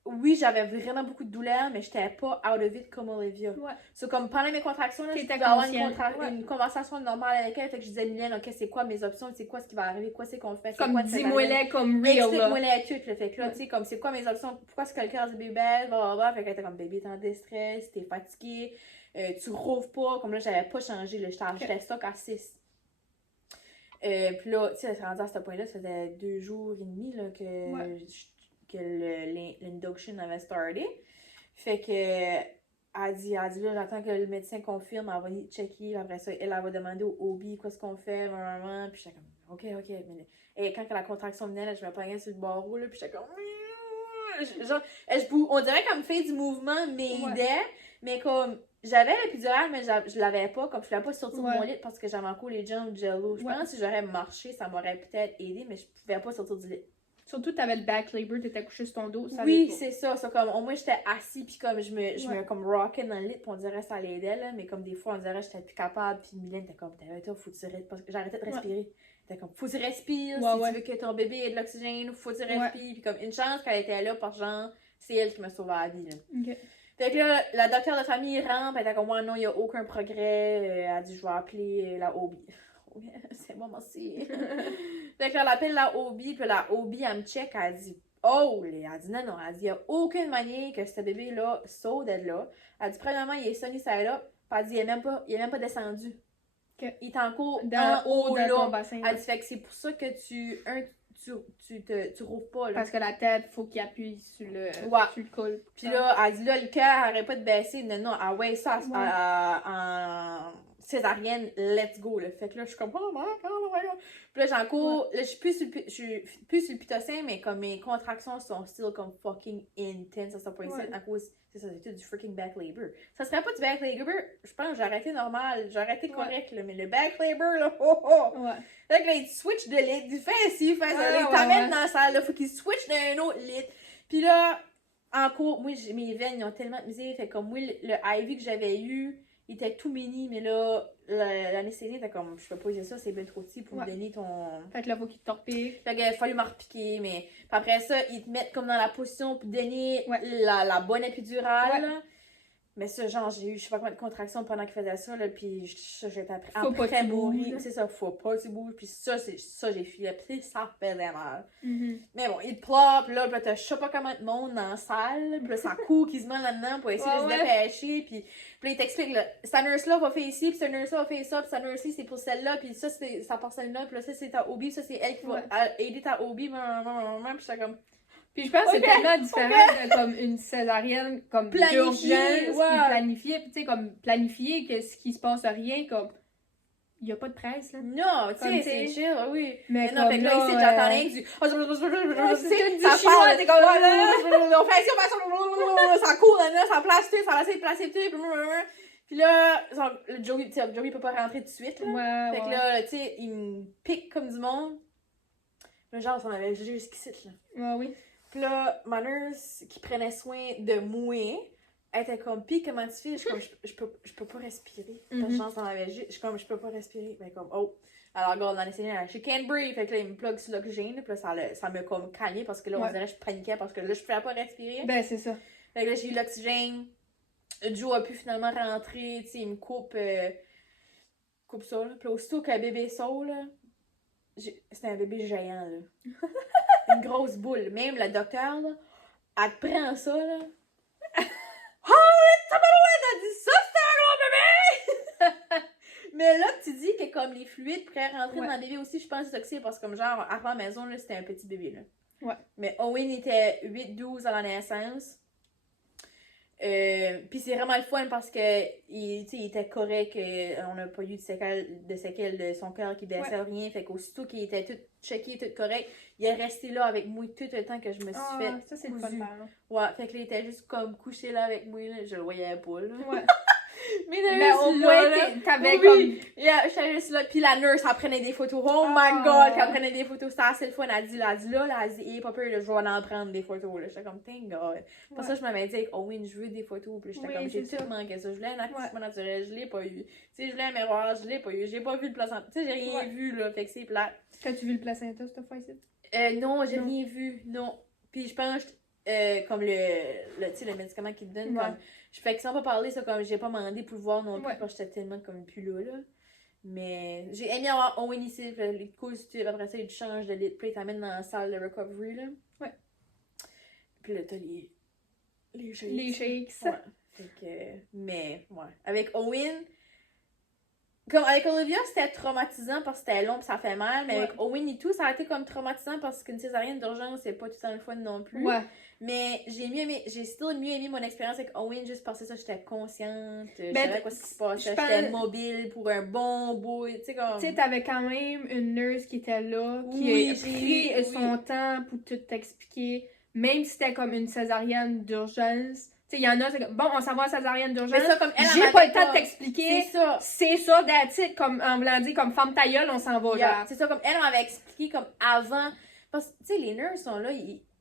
oui, j'avais vraiment beaucoup de douleur, mais j'étais pas out of it comme Olivia. Ouais. So, comme pendant mes contractions, là, je T'étais pouvais avoir consciente. une conversation normale avec elle. Fait que je disais, Mylène, ok, c'est quoi mes options? C'est quoi ce qui va arriver? Quoi c'est qu'on fait? C'est Comme quoi dis-moi-les comme real, là. explique-moi-les tout. Là. Fait que là, tu sais, comme c'est quoi mes options? Pourquoi est-ce que le cœur du bébé? Blablabla. Fait qu'elle était comme, bébé, t'es en déstress, t'es fatigué, tu rouvres pas. Comme là, j'avais pas changé, là. J'étais stock à 6. Puis là, tu sais, elle s'est rendue à ce point-là, ça faisait 2 jours et demi là, que l'induction avait starté. Fait que, elle dit là, j'attends que le médecin confirme, elle va y checker, après ça, elle va demander au OB quoi ce qu'on fait, vraiment. Puis j'étais comme, ok. Mais, et quand la contraction venait, là, je me pognais sur le barreau, là, puis j'étais comme, genre, on dirait qu'elle me fait du mouvement, m'aidait, mais comme, j'avais l'épidurale, mais je l'avais pas, comme je voulais pas sortir de mon lit parce que j'avais encore les jambes jello. Je pense que si j'aurais marché, ça m'aurait peut-être aidé, mais je pouvais pas sortir du lit. Surtout, t'avais le back labor, t'étais couché sur ton dos, ça oui, c'est ça. Comme, au moins, j'étais assis, puis comme je me comme rockais dans le lit, puis on dirait que ça l'aidait, là, mais comme des fois, on dirait que j'étais plus capable, puis Mylène était comme, faut que tu respires, parce que j'arrêtais de respirer. T'es comme, faut que tu respires, si tu veux que ton bébé ait de l'oxygène, faut que tu respires, puis comme, une chance qu'elle était là, parce que genre, c'est elle qui m'a sauvé la vie, là. Okay. Fait que là, la docteure de famille rentre, elle était comme, ouais, non, il n'y a aucun progrès, elle a dit, je vais appeler la OB. C'est bon, merci. Fait que là, elle appelle la OB, puis la OB, elle me check, elle dit, oh, elle dit non, elle dit, il n'y a aucune manière que ce bébé-là saute d'être là. Elle dit, premièrement, il est sonné ça là, puis elle dit, il est même pas descendu. Okay. Il est encore en haut là. Ton bassin. Elle dit, fait que c'est pour ça que tu rouvres pas, là. Parce que la tête, faut qu'il appuie sur le col. Puis là, elle dit, là, le cœur arrête pas de baisser. Non, elle ouais ça en césarienne, let's go, là. Fait que là, je suis comme, oh my god. Puis là, j'en cours, là, je suis plus sur le pitocin, mais comme mes contractions sont still comme fucking intense à ce point-ci, à cause, c'est ça, c'est tout du freaking back labor. Ça serait pas du back labor, je pense que j'aurais été normal, j'aurais été correct, là, mais le back labor, là, Fait que là, il switch de lit, il fait ci, il fait ça, il t'amène dans la salle, là, faut qu'il switch d'un autre lit. Puis là, en cours, moi, mes veines, ils ont tellement de misère, fait comme moi, le IV que j'avais eu, il était tout mini, mais là, l'anesthésie était comme, je peux pas dire ça, c'est bien trop petit pour me donner ton... Fait que là, faut qu'il te torpille. Fait qu'il a fallu me repiquer, mais après ça, ils te mettent comme dans la position pour donner la bonne épidurale. Ouais. Mais ça, genre, j'ai eu je sais pas combien de contractions pendant qu'il faisait ça, là, pis j'étais après mourir. C'est ça, faut pas que tu bouges, pis ça, j'ai fui, pis ça faisait mal. Mais bon, il plop, là, t'as je sais pas comment de monde dans la salle, pis là, ça court quasiment là-dedans pour essayer de se dépêcher, pis là, il t'explique, là, cette nurse-là va faire ici, pis cette nurse-là va faire ça, pis cette nurse-là, c'est pour celle-là, pis ça, c'est sa personne-là, pis là, ça, c'est ta OB, ça, c'est elle qui va aider ta OB, pis j'étais comme... Puis je pense que c'est tellement différent de comme une césarienne comme d'urgence puis planifiée, tu sais comme planifier que ce qui se passe rien comme il y a pas de presse là. Non, tu sais c'est chill, oui. Mais non, fait que là ici j'attendais du ça parle, t'es comme on fait ça court là, ça place tout, ça essaie de placer tout. Puis là, Joey peut pas rentrer tout de suite là. Fait que là, tu sais, il me pique comme du monde. Là genre on avait jusqu'ici là. Ouais oui. Puis là, ma nurse qui prenait soin de moi, elle était comme, pis comment tu fais? Je suis comme, je peux pas respirer. Parce que genre, ça m'avait juste, je suis comme, je peux pas respirer. Ben comme, oh. Alors, regarde, dans les scénarios, je can't breathe. Fait que là, il me plug sur l'oxygène. Puis là, ça m'a comme calmé parce que là, on dirait que je paniquais parce que là, je pouvais pas respirer. Ben, c'est ça. Fait que là, j'ai eu l'oxygène. Joe a pu finalement rentrer, tu sais, il me coupe ça, là. Puis là, aussitôt que le bébé sort, là, c'était un bébé géant, là. Une grosse boule. Même la docteure, là, elle te prend ça, là. Oh, t'as dit ça, c'était un gros bébé! Mais là, tu dis que comme les fluides pourraient rentrer dans le bébé aussi, je pense que c'est parce que comme genre, avant la maison, là, c'était un petit bébé, là. Ouais. Mais Owen était 8-12 à la naissance. Puis c'est vraiment le fun parce que il était correct, on n'a pas eu de séquelles de son cœur qui baissait rien, fait qu'aussitôt qu'il était tout checké, tout correct, il est resté là avec moi tout le temps que je me suis fait ça c'est le fun. Ouais, fait que là, il était juste comme couché là avec moi, là, je le voyais pas là. Ouais. Mais au moins, t'avais comme... Yeah, j'étais juste là. Puis la nurse, elle prenait des photos. Oh my god, qu'elle prenait des photos. C'était assez le fun. Elle dit, hey, pas peur, je vais en prendre des photos. J'étais comme, thank god. Pour ça, je m'avais dit, oh oui, je veux des photos. Puis j'étais comme, j'ai tout manqué ça. Je voulais un accouchement naturel, je l'ai pas eu. Tu sais, je voulais un miroir, je l'ai pas eu. J'ai pas vu le placenta. Tu sais, j'ai rien vu, là. Fait que c'est plate. T'as-tu vu le placenta cette fois ici? Non, j'ai rien vu. Non. Puis je pense, comme tu sais, le médicament qu'ils te donnent, Ouais. comme, je fais que sans pas parler, ça, comme, j'ai pas demandé pour le voir non plus, Ouais. parce que j'étais tellement, comme, plus là. Mais, j'ai aimé avoir Owen ici, puis les coups, après ça, il change de lit, puis il t'amène dans la salle de recovery, là. Ouais. Puis là, t'as les shakes. Les shakes. Ouais. Fait que, mais, ouais. Avec Owen, comme avec Olivia, c'était traumatisant parce que c'était long pis ça fait mal, mais Ouais. avec Owen et tout, ça a été comme traumatisant parce qu'une césarienne d'urgence, c'est pas tout le temps le fun non plus. Ouais. Mais j'ai still mieux aimé mon expérience avec Owen juste parce que ça, j'étais consciente, je Ben, savais quoi ce qui se passait, je pense- j'étais mobile pour un bon bout, tu sais, comme... Tu sais, t'avais quand même une nurse qui était là, qui Oui, a pris oui. son temps pour tout t'expliquer, même si c'était comme une césarienne d'urgence. Tu sais, il y en a, c'est comme, bon, on s'en va à césarienne d'urgence, Mais ça, comme elle, j'ai m'avait pas le temps de t'expliquer, C'est ça. c'est ça, that's it, comme en voulant dire, comme femme ta gueule, on s'en va, Yeah, genre. c'est ça, comme elle m'avait expliqué comme avant. Parce que, tu sais, les nurses sont là,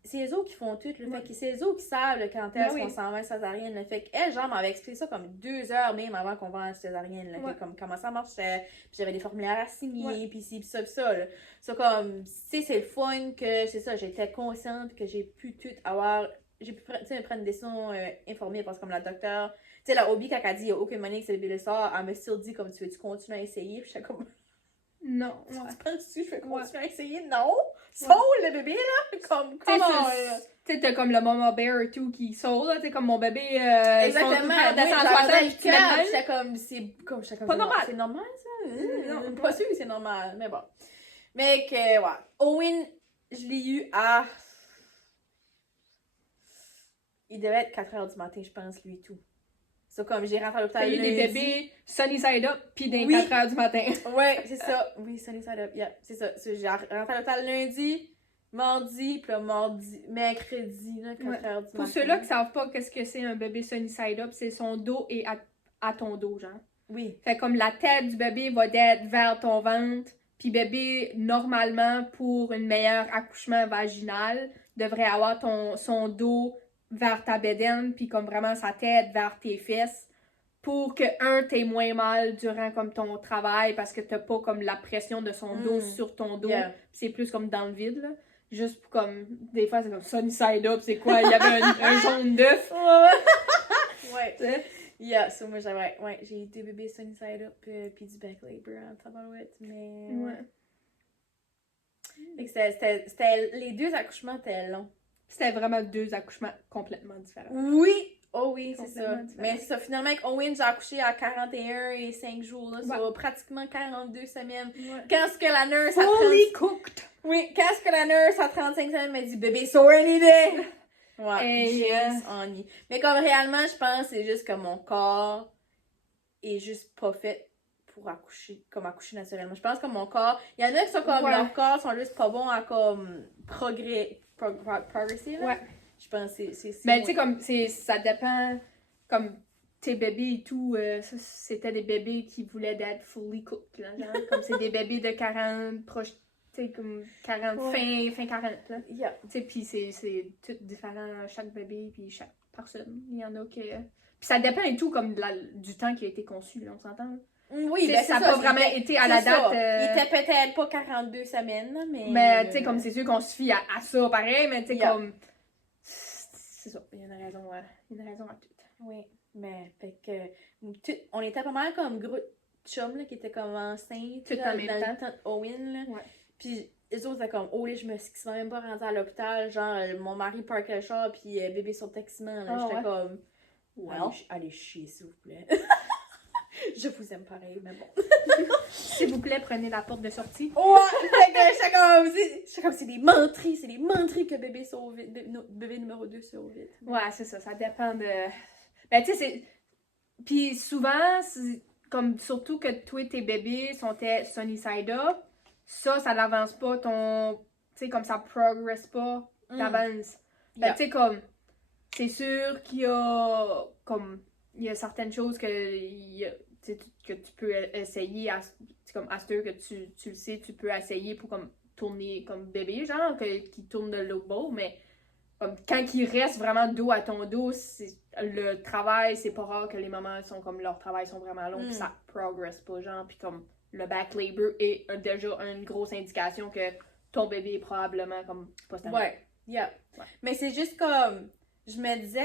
c'est eux autres qui font tout. Le Ouais. fait que c'est eux autres qui savent là, quand Ben est-ce oui. qu'on s'en va à césarienne. Le fait qu'elle, genre, m'avait expliqué ça comme 2 heures même avant qu'on va à la césarienne. Là, Ouais. comme comment ça marchait. Puis j'avais des formulaires à signer, Ouais. puis ci, puis ça, puis ça. Là. Ça, comme, tu sais, c'est le fun que, c'est ça, j'étais consciente que j'ai pu tout avoir. J'ai pu prendre une décision informée parce que, comme la docteure, tu sais, la Obi, quand elle dit, il n'y a aucune manière que c'est le bébé le sort, elle m'a still dit, comme, tu veux-tu continuer à essayer? Puis j'étais comme. Non, ouais. Tu penses-tu que je vais continuer Ouais. à essayer? Non! Saul, le bébé, là! Comme, comment, là? Tu sais, t'as comme le Mama Bear et tout qui saute, là, tu sais, comme mon bébé, Exactement! son descend à Moi, 60, puis tu mets j'avais dedans. j'étais comme, j'étais comme, Pas normal. C'est normal, ça? Non. Pas sûr que c'est normal, mais bon. Mais que, ouais. Owen, je l'ai eu à... Il devait être 4h du matin, je pense, lui et tout. C'est comme, j'ai rentré à l'hôpital T'as eu des lundi. bébés sunny side up, pis d'un Oui. 4h du matin. Ouais, c'est ça. Oui, sunny side up, yeah, c'est ça. J'ai rentré à l'hôpital lundi, mardi, puis là, mercredi, là, 4h du matin. Pour ceux-là qui savent pas qu'est-ce que c'est un bébé sunny side up, c'est son dos et à ton dos, genre. Oui. Fait comme la tête du bébé va être vers ton ventre, puis bébé, normalement, pour un meilleur accouchement vaginal, devrait avoir son dos vers ta bédaine, puis comme vraiment sa tête vers tes fesses, pour que, t'aies moins mal durant comme ton travail, parce que t'as pas comme la pression de son dos sur ton dos, Yeah. c'est plus comme dans le vide, là. Juste pour comme, des fois c'est comme sunny side up, c'est quoi, il y avait un jaune d'œuf. Ouais. Tu sais. Yeah, so moi j'avais, ouais, j'ai eu deux bébés sunny side up puis du back labor en tabarouette, mais... Ouais. Fait que c'était, les deux accouchements étaient longs. C'était vraiment deux accouchements complètement différents. Oui! Oh oui, c'est ça. Complètement différent. Mais ça, finalement, avec Owen, j'ai accouché à 41 et 5 jours, là, sur pratiquement 42 semaines. Ouais. Quand est-ce que la nurse Fully cooked! Oui, quand est-ce que la nurse à 35 semaines m'a dit « Bébé, sort any day! » Ouais, Hey, just on y. Mais comme réellement, je pense que c'est juste que mon corps est juste pas fait pour accoucher, comme accoucher naturellement. Je pense que mon corps... Il y en a qui sont comme... Ouais. Leur corps sont juste pas bons à comme progresser, là. Ouais. Je pense que c'est Mais tu sais, comme, ça dépend, comme, tes bébés et tout, ça, c'était des bébés qui voulaient être fully cooked, là, genre, comme c'est des bébés de 40, proche, tu sais, comme 40, fin 40, là. Yeah. Tu sais, pis c'est tout différent, chaque bébé, puis chaque personne. Il y en a que... Puis ça dépend et tout, comme, du temps qui a été conçu, là, on s'entend? Oui, T'sais, ben ça n'a pas vraiment été à la date... Il était peut-être pas 42 semaines, là, mais... Mais, tu sais, comme, c'est sûr qu'on se fie à ça, pareil, mais tu sais, Yeah. comme... C'est ça, il y a une raison à tout. Oui, mais fait que on était pas mal comme gros chums là, qui étaient comme enceintes Tout là, en même dans temps. le temps de Owen là. Ouais. Puis les autres étaient comme oh là, je me suis même pas rendue à l'hôpital, genre mon mari parquait le char puis bébé sur le taximent là, Ah, j'étais ouais. comme Well. allez chier s'il vous plaît. Je vous aime pareil, mais bon. S'il vous plaît, prenez la porte de sortie. Ouais, fait que j'étais comme c'est des menteries que bébé sauve vite, bébé numéro 2 sauve vite. Ouais, c'est ça dépend de... Ben, tu sais, c'est... Puis souvent, c'est comme surtout que toi tes bébés sont sunny side up, ça n'avance pas ton... Tu sais, comme ça progresse pas, t'avances. Ben, Yeah. tu sais, comme... C'est sûr qu'il y a... Comme... Il y a certaines choses que tu peux essayer, comme à ce que tu le sais, tu peux essayer pour comme tourner comme bébé, genre, qui tourne de l'autre bord, mais comme, quand il reste vraiment dos à ton dos, le travail, c'est pas rare que les mamans sont comme leur travail sont vraiment long, puis ça progresse pas, genre, puis comme le back labor est déjà une grosse indication que ton bébé est probablement comme pas stable. Ouais. Yeah. Ouais. Mais c'est juste comme, je me disais,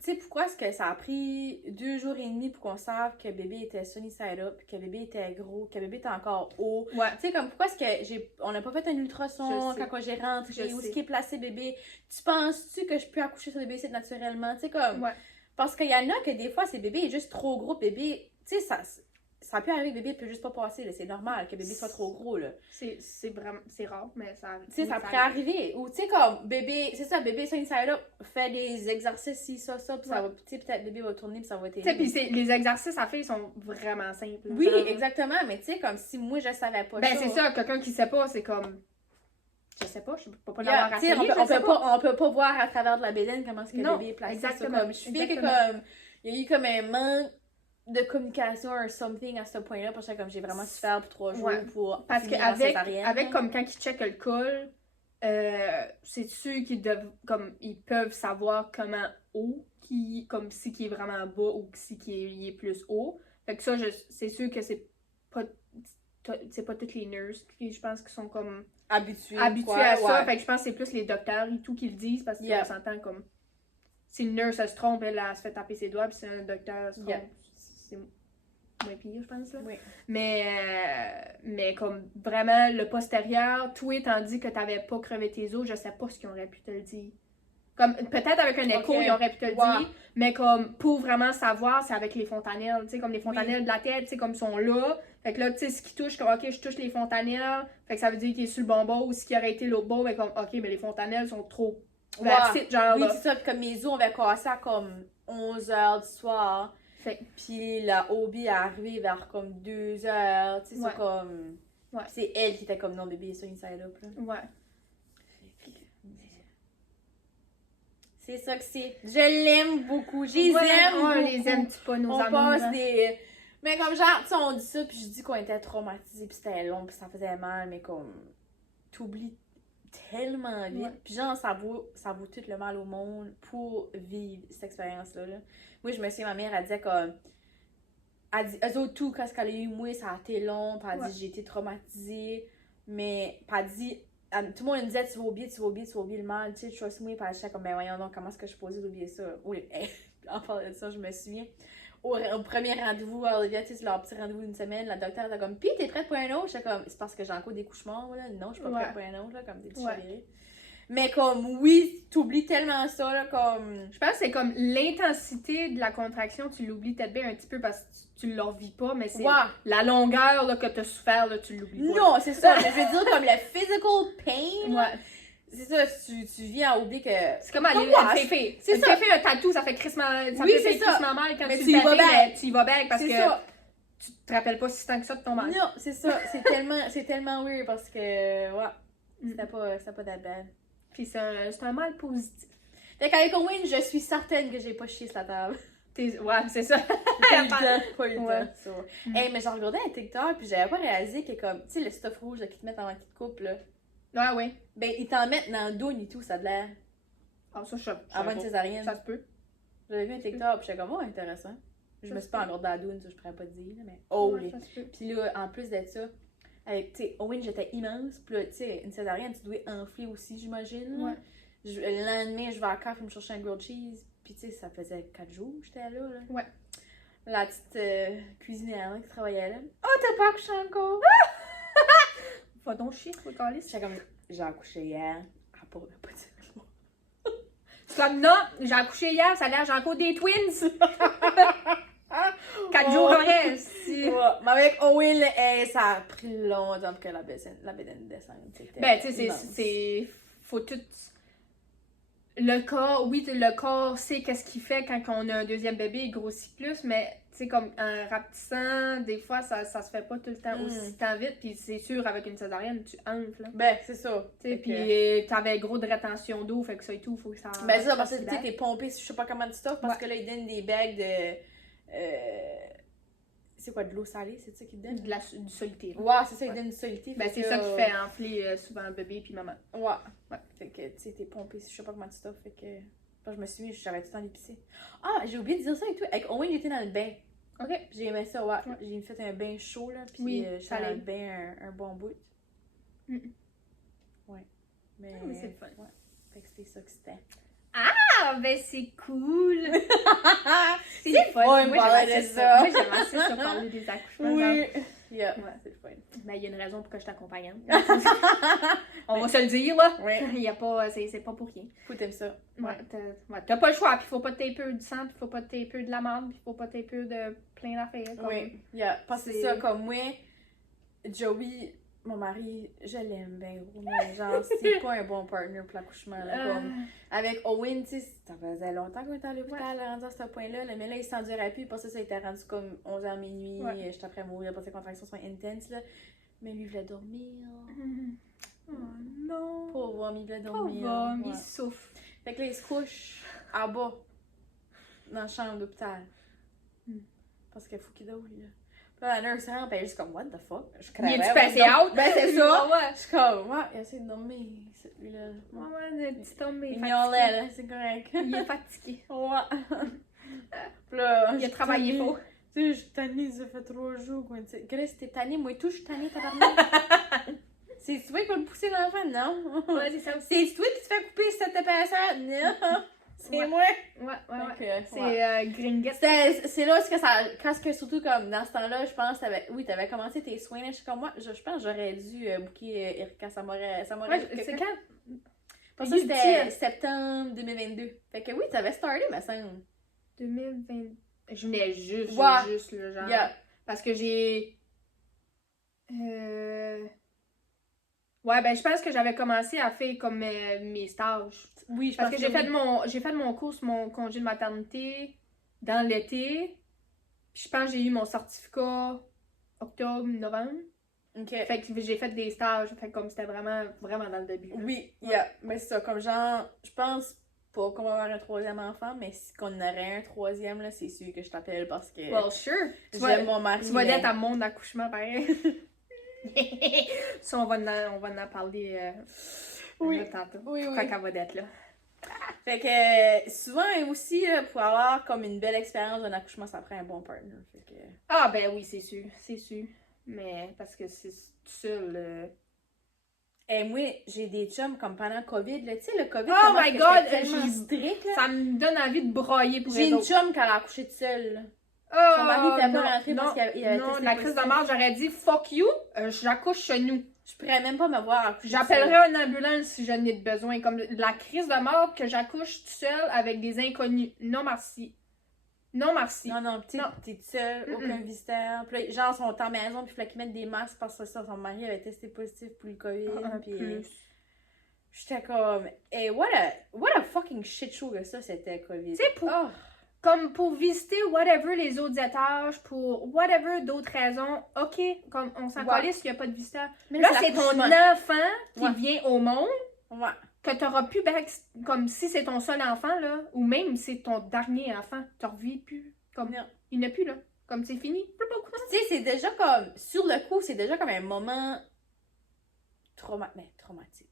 tu sais, pourquoi est-ce que ça a pris 2 jours et demi pour qu'on sache que bébé était sunny side up, que bébé était gros, que bébé était encore haut. Ouais. Tu sais, comme, pourquoi est-ce que on n'a pas fait un ultrason Je sais. quand j'ai rentré, Je où est-ce sais. qu'il est placé bébé? Tu penses-tu que je peux accoucher sur le bébé naturellement? Tu sais, comme, Ouais. parce qu'il y en a que des fois, ces bébés est juste trop gros, bébé, tu sais, ça peut arriver que bébé peut juste pas passer, là. C'est normal que bébé soit trop gros, là. C'est vraiment, c'est rare, mais ça arrive. Tu sais, ça pourrait arriver. Ou, tu sais, comme, bébé, c'est ça, bébé sunny side up, fait des exercices, ci, ça, puis ça va, tu sais, peut-être bébé va tourner, puis ça va Tu sais, t'aider. puis les exercices à faire, ils sont vraiment simples. Oui, genre. exactement, mais tu sais, comme si moi, je savais pas Ben, c'est ça, quelqu'un qui sait pas, c'est comme. Je sais pas, je peux pas Yeah, l'avoir tu sais, essayé, on peut pas voir à travers de la bédaine comment est-ce que Non, bébé est placé. exactement, Ça, comme, je fais que exactement. comme, il y a eu comme un manque de communication or something à ce point-là, parce que comme j'ai vraiment souffert pour 3 jours Ouais. pour Parce finir ma qu'avec césarienne. avec comme quand ils checkent le col, c'est sûr qu'ils comme ils peuvent savoir comment haut comme si qui est vraiment bas ou si il est plus haut. Fait que ça c'est sûr que c'est pas toutes les nurses qui je pense qui sont comme habitués habituées à ça. ouais. Fait que je pense que c'est plus les docteurs et tout qui le disent parce qu'on Yeah. s'entend comme si une nurse elle se trompe, elle se fait taper ses doigts, puis si un docteur se trompe, Yeah. c'est moins pire, je pense. Là. Oui. Mais comme vraiment, le postérieur, toi étant dit que t'avais pas crevé tes os, je sais pas ce qu'ils auraient pu te le dire. Comme, peut-être avec un écho, Ok. ils auraient pu te le Ouais. dire, mais comme, pour vraiment savoir, c'est avec les fontanelles, tu sais, comme les fontanelles de la tête, tu sais, comme ils sont là. Fait que là, tu sais, ce qui touche, comme, ok, je touche les fontanelles, fait que ça veut dire qu'il est sur le bon bord, ou ce qui aurait été l'autre bord, mais comme, ok, mais les fontanelles sont trop Ouais. versites, genre, Oui, là. c'est ça, puis comme mes os, on va casser à comme 11h du soir. Fait Puis la Obi est arrivée vers comme 2h. Tu sais, Ouais. c'est comme. Ouais. C'est elle qui était comme non, bébé, ça, inside up, là. ouais. C'est ça que c'est. Je l'aime beaucoup. Je les Ouais, aime on beaucoup. les aime-tu pas, nos On amours? passe hein? des. Mais comme genre, tu sais, on dit ça, puis je dis qu'on était traumatisés, puis c'était long, puis ça faisait mal, mais comme. T'oublies tellement vite. Ouais. Puis genre, ça vaut tout le mal au monde pour vivre cette expérience-là. Là. Moi, je me souviens, ma mère, elle disait comme. Elle dit, eux autres, tout, quand elle a eu moi, ça a été long, puis elle Ouais. dit, j'ai été traumatisée, mais, puis elle dit, tout le monde me disait, tu vas oublier le mal, tu sais, trust me, puis elle disait comme, ben voyons donc, comment est-ce que je suis posée d'oublier ça? Oui, en parlant de ça, je me souviens, au premier rendez-vous à Olivia, tu sais, leur petit rendez-vous d'une semaine, la docteure était comme, pis t'es prête pour un autre? J'étais comme, c'est parce que j'ai encore des couchements, là, non, je suis pas prête pour un autre, là, comme des petits chavirés. Mais comme, oui, t'oublies tellement ça, là, comme... Je pense que c'est comme l'intensité de la contraction, tu l'oublies peut-être bien un petit peu parce que tu le revis pas, mais c'est la longueur là, que t'as souffert, là, tu l'oublies pas. Non, c'est ça, mais je veux dire, comme le physical pain, Ouais. c'est ça, tu viens à oublier que... C'est comme aller moi, te fait. c'est Tu ça. t'es fait un tatou, ça fait crissement, ça Oui, te c'est fait ça. crissement mal quand Mais tu tu y le vas fais, back. mais tu y vas back parce C'est que ça. tu te rappelles pas si tant que ça de ton mal. Non, c'est ça, c'est tellement weird parce que, ouais, c'était pas that bad. Puis c'est un mal positif. Fait qu'avec Owen, je suis certaine que j'ai pas chié sur la table. Ouais, c'est ça. Pas eu le temps, pas eu le Ouais. temps. So. Hey, mais j'ai regardé un TikTok puis j'avais pas réalisé que comme, tu sais, le stuff rouge là, qu'ils te mettent avant qu'ils te coupent là, Ouais, ouais. ben ils t'en mettent dans le dos et tout, ça a de l'air. Ah, ça, je sais Avant une pas. césarienne. Ça se peut. J'avais vu un TikTok puis j'étais comme, oh, intéressant. Je Ça me se suis pas peut. engordée à la doune, ça je pourrais pas te dire, là, mais oh, Ouais, les. ça se peut. Puis là, en plus de ça, avec, tu sais, Owen, j'étais immense. Puis là, tu sais, une césarienne, tu dois enfler aussi, j'imagine. là. Ouais. Le lendemain, je vais à CAF me chercher un grilled cheese. Puis tu sais, ça faisait 4 jours que j'étais là. Ouais. La petite cuisinière là, qui travaillait là. Oh, t'as pas accouché encore? Va donc chier, faut caler. J'étais comme, j'ai accouché hier. Ah, pas de C'est comme non, j'ai accouché hier, ça a l'air, j'ai encore des twins. 4 jours après, si. Ouais. Mais avec Owen, ça a pris longtemps pour que la bédaine descende. Ben, tu sais, immense. c'est. Faut tout. Le corps, oui, le corps sait qu'est-ce qu'il fait quand on a un deuxième bébé, il grossit plus, mais tu sais, comme un rapetissant, des fois, ça se fait pas tout le temps aussi tant vite, puis c'est sûr, avec une césarienne, tu enfles, là. Ben, c'est ça. Tu sais, Fait puis t'avais gros de rétention d'eau, fait que ça et tout, faut que ça. Ben, c'est ça, parce que ça tu sais, t'es pompé, je sais pas comment tu stuff, parce que là, ils donnent des bagues de. C'est quoi, de l'eau salée, c'est ça qu'ils te donnent? Du solité. Ouais, c'est ça, ils Ouais. donnent du solité. Ben, c'est ça qui fait enfler souvent un bébé puis maman. Ouais. Ouais. Fait que, tu sais, t'es pompé, je sais pas comment tu stuff, fait que. Quand je me suis mis, j'avais tout le temps d'épicer. Ah, j'ai oublié de dire ça et tout. Avec Owen, j'étais dans le bain. Ok. J'ai aimé ça, ouais. Ouais. J'ai fait un bain chaud, là, puis Oui, j'étais dans salé. le bain un bon bout. Mm. Ouais. Mais, mais c'est le fun. Ouais. Fait que c'était ça que c'était. Ah, ben c'est cool! C'est le fun. fun, Moi, parler j'aime de assez ça. Moi, j'aime assez ça, parler des accouchements. Oui! Genre. Yeah, Ouais. c'est le fun. Ben, il y a une raison pour que je t'accompagne. On va se le dire, là. Oui. Il y a pas... C'est pas pour rien. Faut t'aimer ça. Ouais, t'as pas le choix. Puis faut pas te taper du sang, puis faut pas te taper de la merde, puis faut pas te taper de plein d'affaires. Comme... Oui, yeah. Parce que c'est ça, comme moi, Joey, mon mari, je l'aime bien gros, mais genre, c'est pas un bon partner pour l'accouchement, là. Comme, avec Owen, tu sais, ça faisait longtemps qu'on était à l'hôpital, rendu à ce point-là, là, mais là, il s'endurait plus, parce que ça a été rendu comme 11h minuit, j'étais après mourir, parce que les contractions sont intenses, là. Mais lui, il voulait dormir. Oh non! Pauvre homme, il voulait dormir. Pauvre homme, il souffre. Fait que là, il se couche en bas, dans la chambre d'hôpital. Parce qu'il faut qu'il dort, lui, là. Puis là, la nurse rentre, elle est juste comme, what the fuck? Je Il est-tu passé out? Ben, c'est ça! Ouais. Je suis comme, ouais, il essaie de dormir, celui-là. Ouais, le petit homme est Il fatigué. miaulait, là, c'est correct. Il est fatigué. Ouais. Puis là, Il a travaillé fort. Tu sais, je suis tannée, ça fait 3 jours. Quoi. Grace, t'es tannée, moi et tout, je suis tannée, tabarnak. C'est toi qui vas le pousser l'enfant, non? Ouais, c'est ça. C'est toi qui te fais couper cette épaisseur? Non! C'est moi! Ouais. C'est Gringet. C'est là que ça. Parce que surtout comme dans ce temps-là, je pense que t'avais commencé tes soins. Là, je suis comme moi, je pense que j'aurais dû booker Erika. Ça m'aurait. Ouais, c'est quand? Parce que c'était septembre 2022. Fait que oui, t'avais starté, me semble. 2020. Je venais juste, le genre. Yeah. Parce que j'ai. Ouais, ben je pense que j'avais commencé à faire comme mes stages. Oui, je Parce pense que j'ai fait mon cours sur mon congé de maternité dans l'été. Puis je pense que j'ai eu mon certificat octobre, novembre. Ok. Fait que j'ai fait des stages. Fait que comme c'était vraiment, vraiment dans le début. Oui, yeah. Mais c'est ça, comme genre, je pense pas qu'on va avoir un troisième enfant, mais si qu'on aurait un troisième, là, c'est sûr que je t'appelle parce que Well, sure. j'aime mon mari. Tu vas être à mon accouchement, pareil. Ça, on va en parler tantôt. Oui, Pourquoi qu'elle va d'être là. Fait que souvent aussi, là, pour avoir comme une belle expérience d'un accouchement, ça prend un bon partner. Fait que... Ah ben oui, c'est sûr. Mais parce que c'est tout seul. Et moi, j'ai des chums comme pendant le COVID, là, tu sais, le COVID, Oh my God! tellement strict, là. Ça me donne envie de broyer pour J'ai les une autres. chum qui a accouché toute seule, là. Oh, Son mari était non, pas rentré parce qu'il avait non, testé la crise de positif. mort, j'aurais dit fuck you, j'accouche chez nous. Je pourrais même pas me voir accoucher. J'appellerais une ambulance si j'en ai besoin. Comme la crise de mort que j'accouche toute seule avec des inconnus. Non merci. Non merci. Non, t'es toute seule, aucun visiteur. Puis là, genre, ils sont en maison, puis il fallait qu'ils mettent des masques parce que ça, son mari avait testé positif pour le COVID. Puis j'étais comme, hey, what a fucking shit show que ça, c'était COVID. Tu sais, comme pour visiter whatever les autres étages, pour whatever d'autres raisons, ok, comme on s'en calisse s'il n'y a pas de visiteurs. Mais là, c'est ton enfant qui vient au monde, que t'auras plus, comme si c'est ton seul enfant, là, ou même si c'est ton dernier enfant, tu revis plus, comme, il n'est plus, là, comme c'est fini. Tu sais, c'est déjà comme, sur le coup, c'est déjà comme un moment traumatique.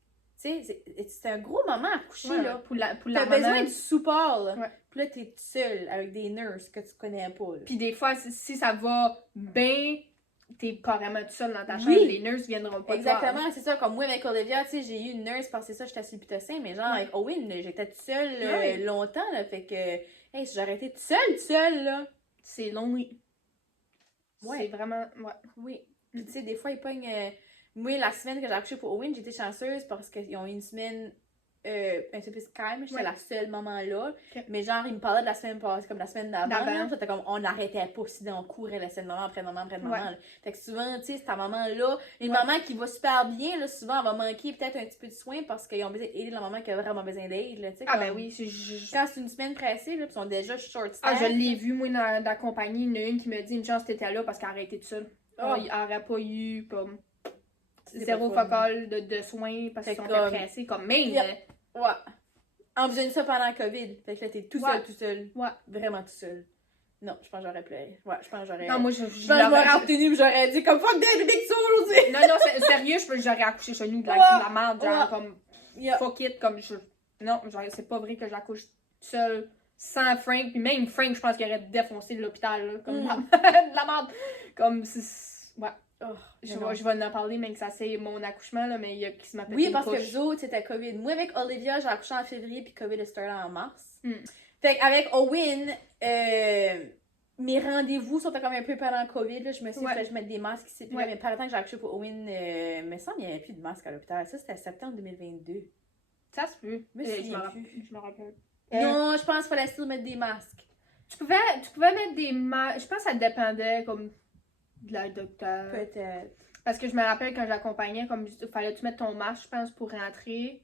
Tu sais, c'est un gros moment à coucher, là. Pour la T'as besoin du support, là. Ouais. Puis là, t'es seule avec des nurses que tu connais pas, là. Puis des fois, si ça va bien, t'es carrément toute seule dans ta chambre, les nurses viendront pas Exactement, te voir. c'est ça. Comme moi, avec Olivia, tu sais, j'ai eu une nurse parce que ça, j'étais sur le pitocin, mais genre, avec Owen, j'étais toute seule longtemps, là. Fait que, hey, si j'aurais été toute seule, là. C'est lonely. Ouais. C'est vraiment, Oui. Puis tu sais, des fois, ils pognent... Moi, la semaine que j'ai accouché pour Owen, j'étais chanceuse parce qu'ils ont eu une semaine un peu plus calme. J'étais la seule maman là. Okay. Mais genre, ils me parlaient de la semaine passée, comme la semaine d'avant. C'était comme, on n'arrêtait pas, sinon on courait la semaine maman après maman après maman. Là. Fait que souvent, tu sais, c'est ta maman là. Une maman qui va super bien, là, souvent, elle va manquer peut-être un petit peu de soins parce qu'ils ont besoin d'aider la maman qui a vraiment besoin d'aide. Là, ah, comme, ben oui. Quand c'est une semaine pressée, là, ils sont déjà short staff. Ah, je l'ai vu, moi, dans la compagnie. Il y en a une qui me dit une chance que t'étais là parce qu'elle aurait été toute seule. Il n'y aurait pas eu, comme. Zéro focal de soins parce qu'ils sont pressés, comme même. Ouais. En faisant ça pendant la COVID. Fait que là, t'es tout seul. Ouais. Vraiment tout seul. Non, je pense que j'aurais pleuré. Ouais, je pense que j'aurais. Non, moi, je m'aurais retenu et j'aurais dit comme fuck that, big soul aujourd'hui. Non, sérieux, j'aurais accouché chez nous de la merde, genre comme. Fuck it, comme je. Non, genre, c'est pas vrai que j'accouche seule, sans Frank. Puis même Frank, je pense qu'il aurait défoncé l'hôpital, là, comme de la merde. Comme, ouais. Oh, Je vais en parler, mais que ça c'est mon accouchement, là, mais il y a qui se m'appelle oui, parce que vous autres, c'était COVID. Moi, avec Olivia, j'ai accouché en février, puis COVID est starté en mars. Fait qu'avec Owen, mes rendez-vous sont comme un peu pendant COVID. Là. Je me suis dit que je mette des masques ici. Puis là, mais par le temps que j'ai accouché pour Owen, il me semble qu'il n'y avait plus de masques à l'hôpital. Ça, c'était septembre 2022. Ça se peut. Je me rappelle. Non, je pense qu'il fallait still mettre des masques. Tu pouvais mettre des masques. Je pense que ça dépendait comme de la docteur. Peut-être. Parce que je me rappelle quand j'accompagnais, comme il fallait-tu mettre ton masque, je pense, pour rentrer.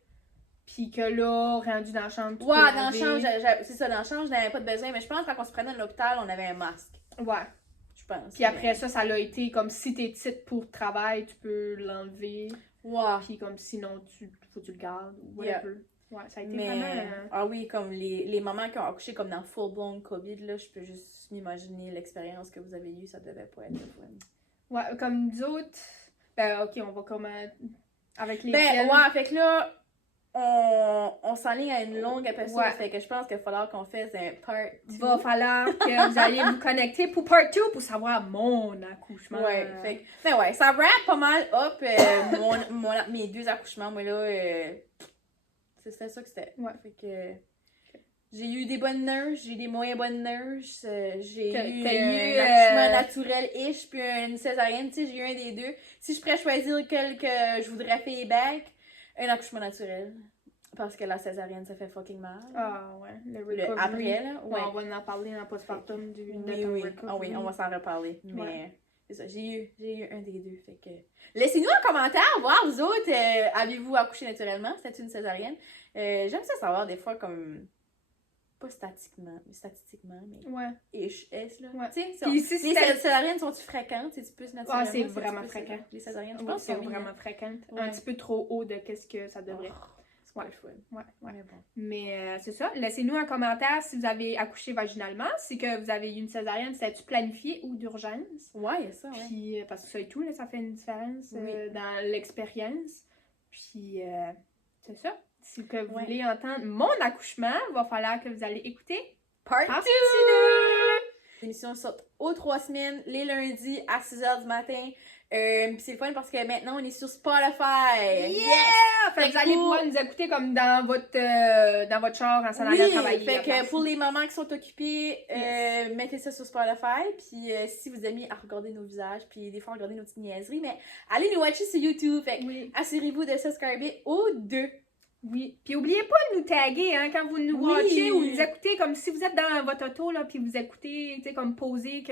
Puis que là, rendu dans la chambre, tu ouais, dans la chambre, c'est ça, dans la chambre, je n'avais pas de besoin. Mais je pense que quand on se prenait à l'hôpital, on avait un masque. Ouais. Je pense. Puis après ça l'a été comme si t'es petite pour travail, tu peux l'enlever. Ouais. Puis comme sinon, faut que tu le gardes ou whatever. Ouais, ça a été mais, vraiment... Ah oui, comme les mamans qui ont accouché comme dans full-blown COVID, là, je peux juste m'imaginer l'expérience que vous avez eue, ça devait pas être fun. Ouais, comme nous autres... Ben, ok, on va comme... avec les Ben, ouais, fait que là, on s'enligne à une longue épisode, fait que je pense qu'il va falloir qu'on fasse un part 2. Va falloir que vous alliez vous connecter pour part 2 pour savoir mon accouchement. Ouais, fait que... Mais ouais, ça wrap pas mal up mes 2 accouchements, moi là... C'était ça que c'était. Ouais. Fait que j'ai eu des bonnes nurses, j'ai eu des moins bonnes nurses, j'ai eu un accouchement naturel-ish, puis une césarienne, tu sais, j'ai eu un des deux. Si je pourrais choisir lequel que je voudrais payer back, un accouchement naturel. Parce que la césarienne, ça fait fucking mal. Ah ouais, le après, là. Ouais, on va en parler dans le postpartum du oui. Ah oui, on va s'en reparler. Mais c'est ça, j'ai eu un des deux. Fait que... Laissez-nous en commentaire, voir vous autres, avez-vous accouché naturellement? C'était une césarienne? J'aime ça savoir des fois comme... Pas statistiquement, mais... Ouais. Ish, là. Ouais. Tu sais, les césariennes sont-tu fréquentes? C'est-tu plus naturellement? Ah, c'est vraiment fréquent. Les césariennes, je pense que c'est vraiment fréquent. Un petit peu trop haut de qu'est-ce que ça devrait. C'est pas le fun. Ouais. Mais bon. Mais c'est ça. Laissez-nous un commentaire si vous avez accouché vaginalement, si que vous avez eu une césarienne, c'était-tu planifié ou d'urgence? Ouais, ça, ouais. Puis, parce que ça et tout, là, ça fait une différence dans l'expérience. Puis, c'est ça. Si que vous voulez entendre mon accouchement, il va falloir que vous allez écouter Part 2! L'émission sort aux 3 semaines, les lundis à 6h du matin. Puis c'est le fun parce que maintenant on est sur Spotify. Yeah! Fait que vous allez pouvoir nous écouter comme dans votre char en s'en allant travailler. Fait que pour les mamans qui sont occupées, mettez ça sur Spotify. Puis si vous aimez à regarder nos visages, puis des fois regarder nos petites niaiseries, mais allez nous watcher sur YouTube. Fait que assurez-vous de subscriber aux 2. Oui. Puis oubliez pas de nous taguer hein, quand vous nous watchez ou nous écoutez, comme si vous êtes dans votre auto là, puis vous écoutez, tu sais, comme posé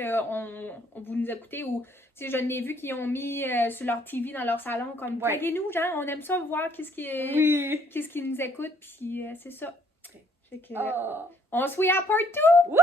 vous nous écoutez ou tu sais, je n'ai vu qu'ils ont mis sur leur TV dans leur salon comme taguez-nous, genre, on aime ça voir qu'est-ce qui nous écoute, puis c'est ça. Fait que on se voit à part 2! Wouhou!